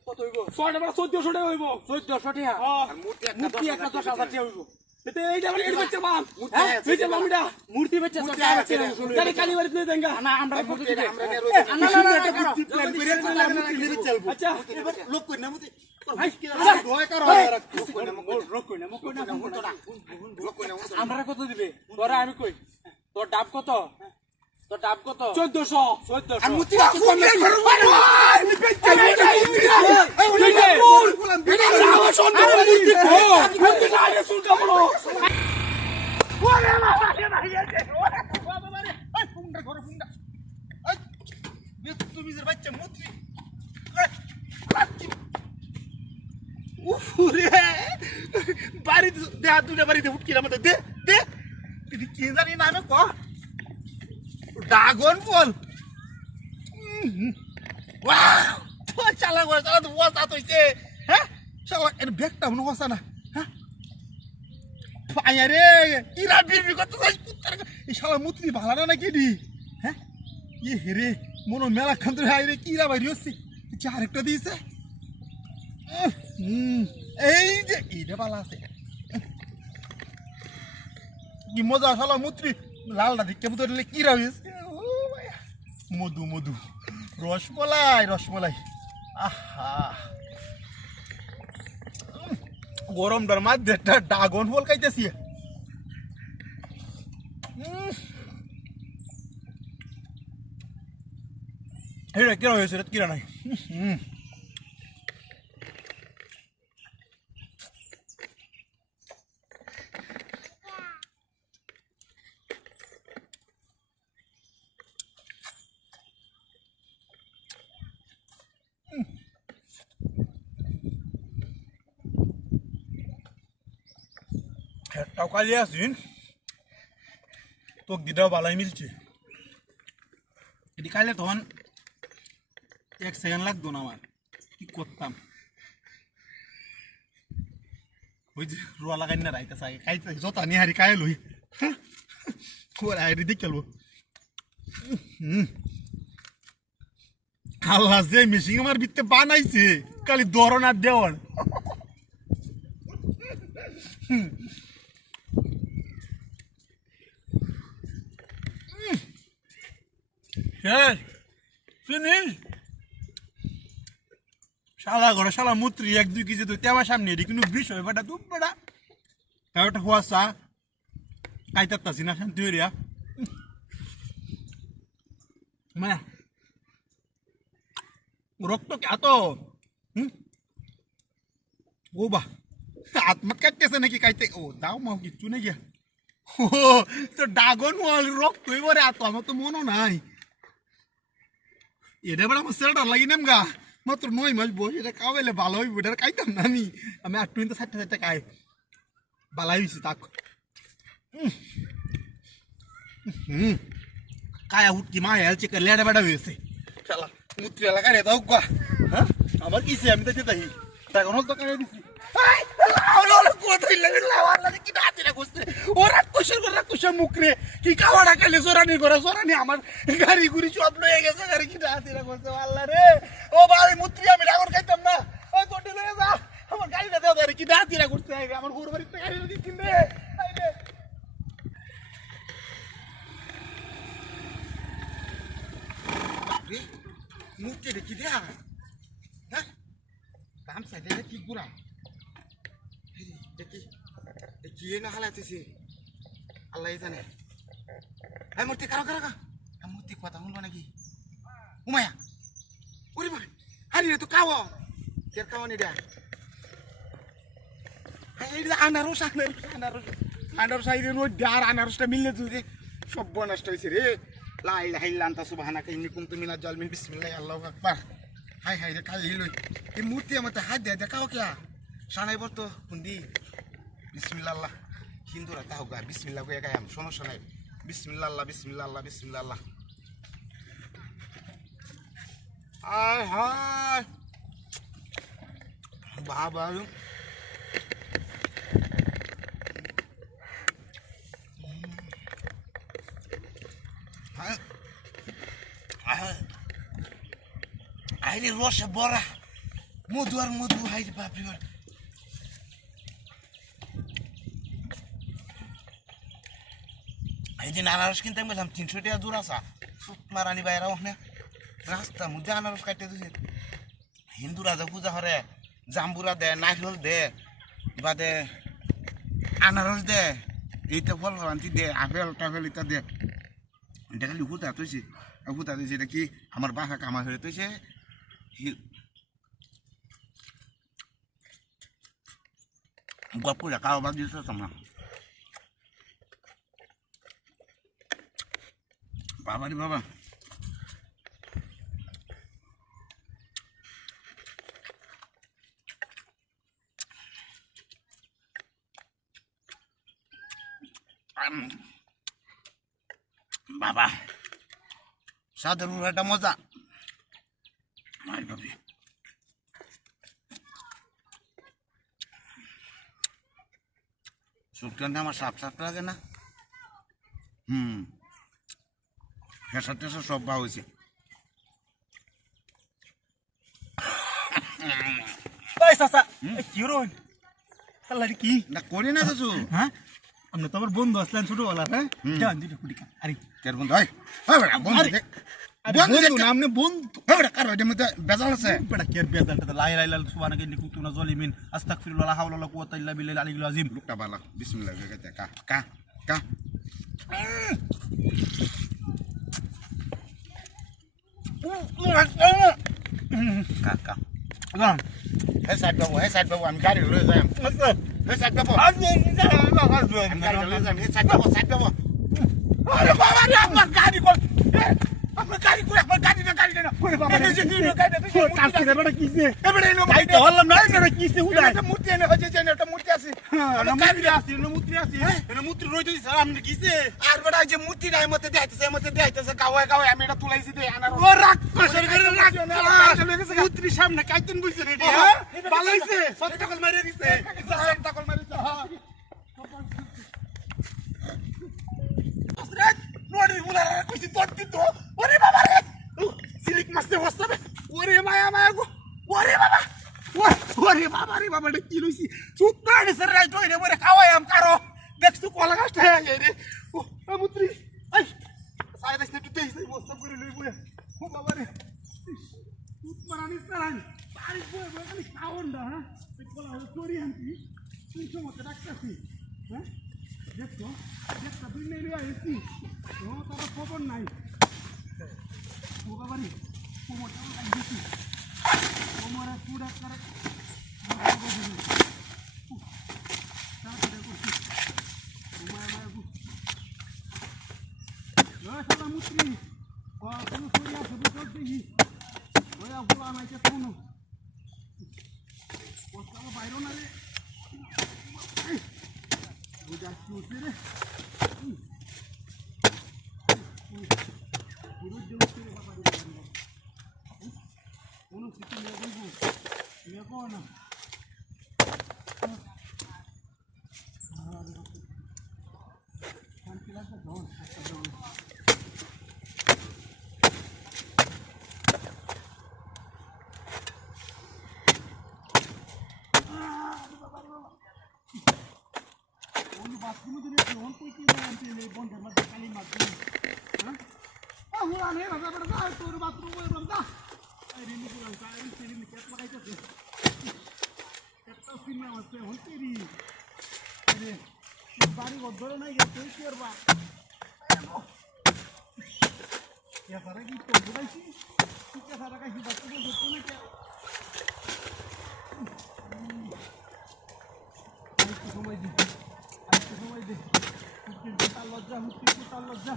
কত হইব 6টা মানে 1400 টাকা হইব 1400 টাকা আর মূর্তি একটা 10000 টাকা হইব এতে এইটা মানে এর বাচ্চা বাম মূর্তি বাম এটা মূর্তি বাচ্চা তো কালি কালি বাড়িতে নিয়ে দেঙ্গা না আমরা মূর্তি আমরা মূর্তি প্ল্যান করে মূর্তি নিয়ে চলবো আচ্ছা লোক কই না মূর্তি আমরা কত দিবে তোরা আমি কই তোর ডাব কত 1400 বাড়ি দুটা বাড়িতে উঠকিরা মধ্যে দে দে কি জানি নামে ক ড্রাগন ফল ওয়াও চালা তো ওয়াস আতইছে হ্যাঁ চালা এর ব্যাগটা মনে হসা না হ্যাঁ পায়া রে ইরা বিরবি কত যাই কুত্তার এই শালা মুতরি ভালা না কি দি হ্যাঁ ই হেরে মনো মেলা খান ধরে আইরে কিরা বাইরে হচ্ছে চার একটা দিয়েছে এই যে ইরে বালা আছে কি মজা শালা মুতরি লালটা দিকে বুতলে কি রয়েছে মধু মধু রসমলাই আহা গরম ডর মধ্যে ড্রাগন ফল খাইতেছি এটা কিরা হয়েছে কিরা নাই টাকা লিয়ে আসিন তোকে দিদাও বালাই মিলছে এটি খাইলে তখন 1 সেকেন্ড লাগতো না আমার কি করতাম ওই যে রোয়া লাগাই না রাইতে চাই খাইতে যত নিয়ে হারি খাই লই ওরা হারি দিক চলবো আল্লাহ যে মেশিন আমার ভিতরে বানাইছে খালি ধরন আর দেওয়ার ফিনিশ শালা ঘরে শালা মুত্রি 1-2 কেজি তো আমার সামনে এটি কিন্তু বিষয় বেটা তুম বেটা একটা হুয়াশা খাইতাছি না শান্তি হইয়া মানে রক্ত এত ও বা আত্মা কাটতেছে নাকি খাইতে ও দাও মাও কিচ্ছু নেই গিয়া ও তো ড্রাগন ফল রক্ত এবারে এত আমার তো মনও নাই এটা বেড়া আমার সেলটা লাগি নাম গা মাত্র 9 মাস বয়স এটা খাওয়াইলে ভালো হইব এটা খাইতাম না আমি 60 খাই বালাই হয়েছি তাক কায়া উঠকি মা হেলছে লেড়া বেড়া হয়েছে শালা মুত্রি এলাকায় রে দাও গা হ্যাঁ আমার কিসে আমি তো তাই তখন তো কারে দিছি কি খাওয়াটা খেলে জোরানি করে জোরানি আমার গাড়ি গুড়ি সব লয়ে গেছে গাড়ি কি হাতিরা করছে আল্লাহ রে ও ভাই মুত্রি আমি ডাগর খাইতাম না ওই তোটি লয়ে যা আমার গাড়িটা দাও কি হাতিরা করছে আমার গরু বাড়িতে গাড়ি দিচ্ছি রে মুক্তি দেখি দেয়া হ্যাঁ দাম সাইডে কি গুড়া দেখি দেখি না হালাইতেছি আল্লাহ জানে এই মূর্তি কারো কারো মূর্তি কথা শুনবো নাকি উমায়া ওরে ভাই হারি রে তো কাও কের কাও নি দা এই আনারস আনারস আইরে নো ডার আনারসটা মিললে তুই সব নষ্ট হইছে রে লা ইলাহা ইল্লা আনতা সুবহানাকা ইন্নী কুনতু মিনাজ জালিমিন বিসমিল্লাহি আল্লাহু আকবার হাই হাই রে কাল হিলই এই মূর্তি আমাতে হাত দে দেখাও কিয়া সানাই বর্ত কুন্দি বিসমিল্লাহ হিন্দুরা তাও গা বিসমিল্লাহ কইয়া গায়াম সমস্যা নাই বিসমিল্লাহ বিসমিল্লাহ বিসমিল্লাহ আয় হায় বাবা আইরে রসে বড়া মধু আর মধু হাইরে বাপরে বাপ এই দিন আনারস কিনতে গেলাম 300 টাকা দূর আসা সুতমা রানী বাইরা ওখানে রাস্তা মধ্যে আনারস কাটতে দিছে হিন্দুরা যা পূজা করে জাম্বুরা দে নারকেল দে বা দে আনারস দে এইটা ফল ফলান্তি দে আপেল টাপেল ইটা দে এটা খালি হুতা তৈছে হুতা তৈছে এটা কি আমার বাসা কামাই হয়ে তৈছে গপুরা কাও বাদ দিয়েছে তোমরা বাবা রে বাবা বাবা সাধারণ একটা মজা মাই বাবি সুটকানটা আমার সাপ সাপ লাগে না ফেসার টেসার সব বা হয়েছে কি রোন কি না করি না কিছু হ্যাঁ আপনি তো আমার বন্ধু আসলেন ছোটবেলা হ্যাঁ যান দুটো কুড়ি আরে কের বন্ধু হয় বন্ধু দেখ বন্ধু না আপনি বন্ধু কারো এটার মধ্যে বেজাল আছে বেটা কের বেজালটা লা ইলাহা ইল্লাল্লাহ সুবহানাকা ইন্নী কুনতু মিনাজ জালিমিন আস্তাগফিরুল্লাহ লা হাওলা ওয়ালা কুওয়াতা ইল্লা বিল্লাহিল আলিয়্যিল আযীম লোকটা বালা বিসমিল্লাহ কইতে কা কা কা কা কা হে সাইড বাবু আমি গাড়ি লয়ে যাই হে সাইড বাবু আমি গাড়ি লয়ে যাই হে সাইড বাবু আরে বাবা রে আমার গাড়ি কর আমার গাড়ি কই আমার গাড়ি না ওরে বাবা রে যে নিনো গাড়ি তো কাছে দেবড়া কিছে এবারে এলো গাড়ি তো হল্লাম না এটা কিছে উড়াই এটা মূর্তি এনে হচ্ছে যে এটা মূর্তি আছে না মূর্তি আছে না মূর্তি আছে এটা মূর্তি রই দিছে স্যার আমি কিছে আর বড় যে মূর্তি নাই মতে দেখাইতেছে গাওয়ায় আমি এটা তুলাইছি দে আনার ও রাখ পাশের করে রাখ মূর্তির সামনে কাইতেন বলছে রে হ্যাঁ ভালো হইছে সব টাকল মারিয়ে দিছে সব টাকল মারিছে হ্যাঁ নোড়ি মুলার কইছি তোর দিতো ওরে বাবা রে সিলিক মাসতে বসবে ওরে মায়া গো ওরে বাবা রে বাবা রে কি লইছি সুত্তা রে সর রাইট হইরে ওরে খাওয়াই আম কারো দেখছু কলা গাছটা হয়ে রে ও মুত্রি আই সাইড আসতে তুই এই বস্তা করে লই বই ও বাবা রে সুত মারানি সারান বাড়ি বই খালি খাওন্ডা হ্যাঁ কলা চোরি আনতি তুই সমতে ডাকতাছি হ্যাঁ দেখছো একটা দুই নেই আইছি ও তার খবর নাই ও বাবা রে কোমরটা দিছি কোমরে পুরা করে মুত্রি ও কোনো সরিয়া সবু করতে হি ওয়া বুলা নাই কে কোনো ওটা বাইরে না রে বুঝা চুতে রে পুরো দেউতে রে বাবা রে কোনা শান্তি লাগছে ধন বাথরুমে দিলে কোন কই কি বলতে বন্ধের মধ্যে খালি মারতে হ্যাঁ হুলা নে রাজা বড় যা তোর বাথরুম ওই বন্ধা এই রিনি গুলো কাই রিনি কেট লাগাইতেছে একটা সিনেমা আছে হইতেরি আরে বাড়ি বদল নাই গেছে কি করবা ইয়া সারা কি তো বুঝাইছি কি সারা কাই বাথরুম ধরতে না কে সময় দি সময় দে তার লজ্জা মুক্তি তার লজ্জা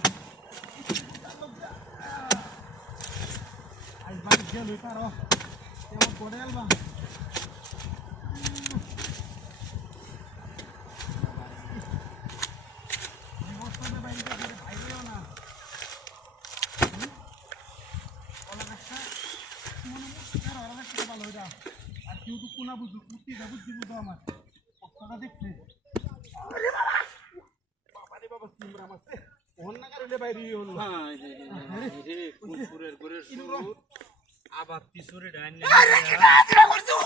আজ বাড়ি গেল তার কেমন করে আলবা অবস্থাতে বাইরে ভাইরেও না কলা গাছটা মনে মুক্তিকার ওরা গাছটা ভালো হয়ে যাও আর কেউ তো কোনা বুঝু মুক্তিটা বুঝছি বুঝো আমার কষ্টটা দেখছে বাবা সিমরা মারছে ওহন না কারলে বাইরে হলো হাই রে কুকুরের গরের সুর আবার পিছরে ডাইন না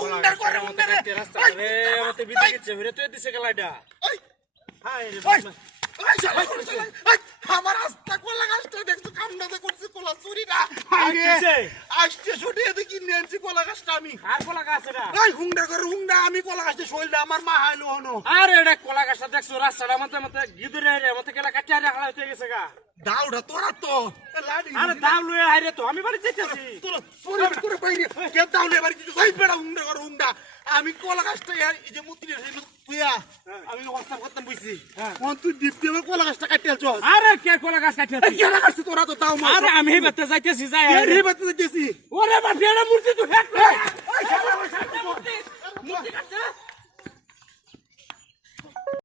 হুন্ডার করে হুন্ডারে রাস্তা রে মতে বিদিকে চেভরে তুই দিছে গলাইডা হাই রে আমার রাস্তা কোলা গাছটা দেখছো কামনাতে করছে কোলা চুরি না কিসে? আসছে ছুটিয়ে দেখি নেনছি কোলা গাছটা আমি আর কোলা গাছ এটা এই হুন্ডা করে হুন্ডা আমি কোলা গাছটা শৈলটা আমার মা হাইলো হনো আরে এটা কোলা গাছটা দেখছো রাস্তাটা মতে মতে গিদরে রে মতে কেলা কাটিয়া রে হালা হইতে গেছে গা দাউড়া তোরা তো লাডি আরে দাম লয়ে হাইরে তো আমি বাড়ি যাইতাছি তোরা চুরি করে বাইরে কে দাউলে বাড়ি কিছু যাই বেড়া হুন্ডা করে হুন্ডা আমি কোলা গাছটা এই যে মুতি রে তুইয়া আমি হস্তাম করতাম বুঝছি কোন তুই ডিপ দিয়ে কোলা গাছটা কাটিয়ে চল আরে কে কোলা গাছ কাটিয়া কেনা গাছ তোরা তো দাও আরে আমি হেবাতে যাইতেছি যাই রে বাতে গেছি ওরে বাপ এরা মূর্তি তো ফেক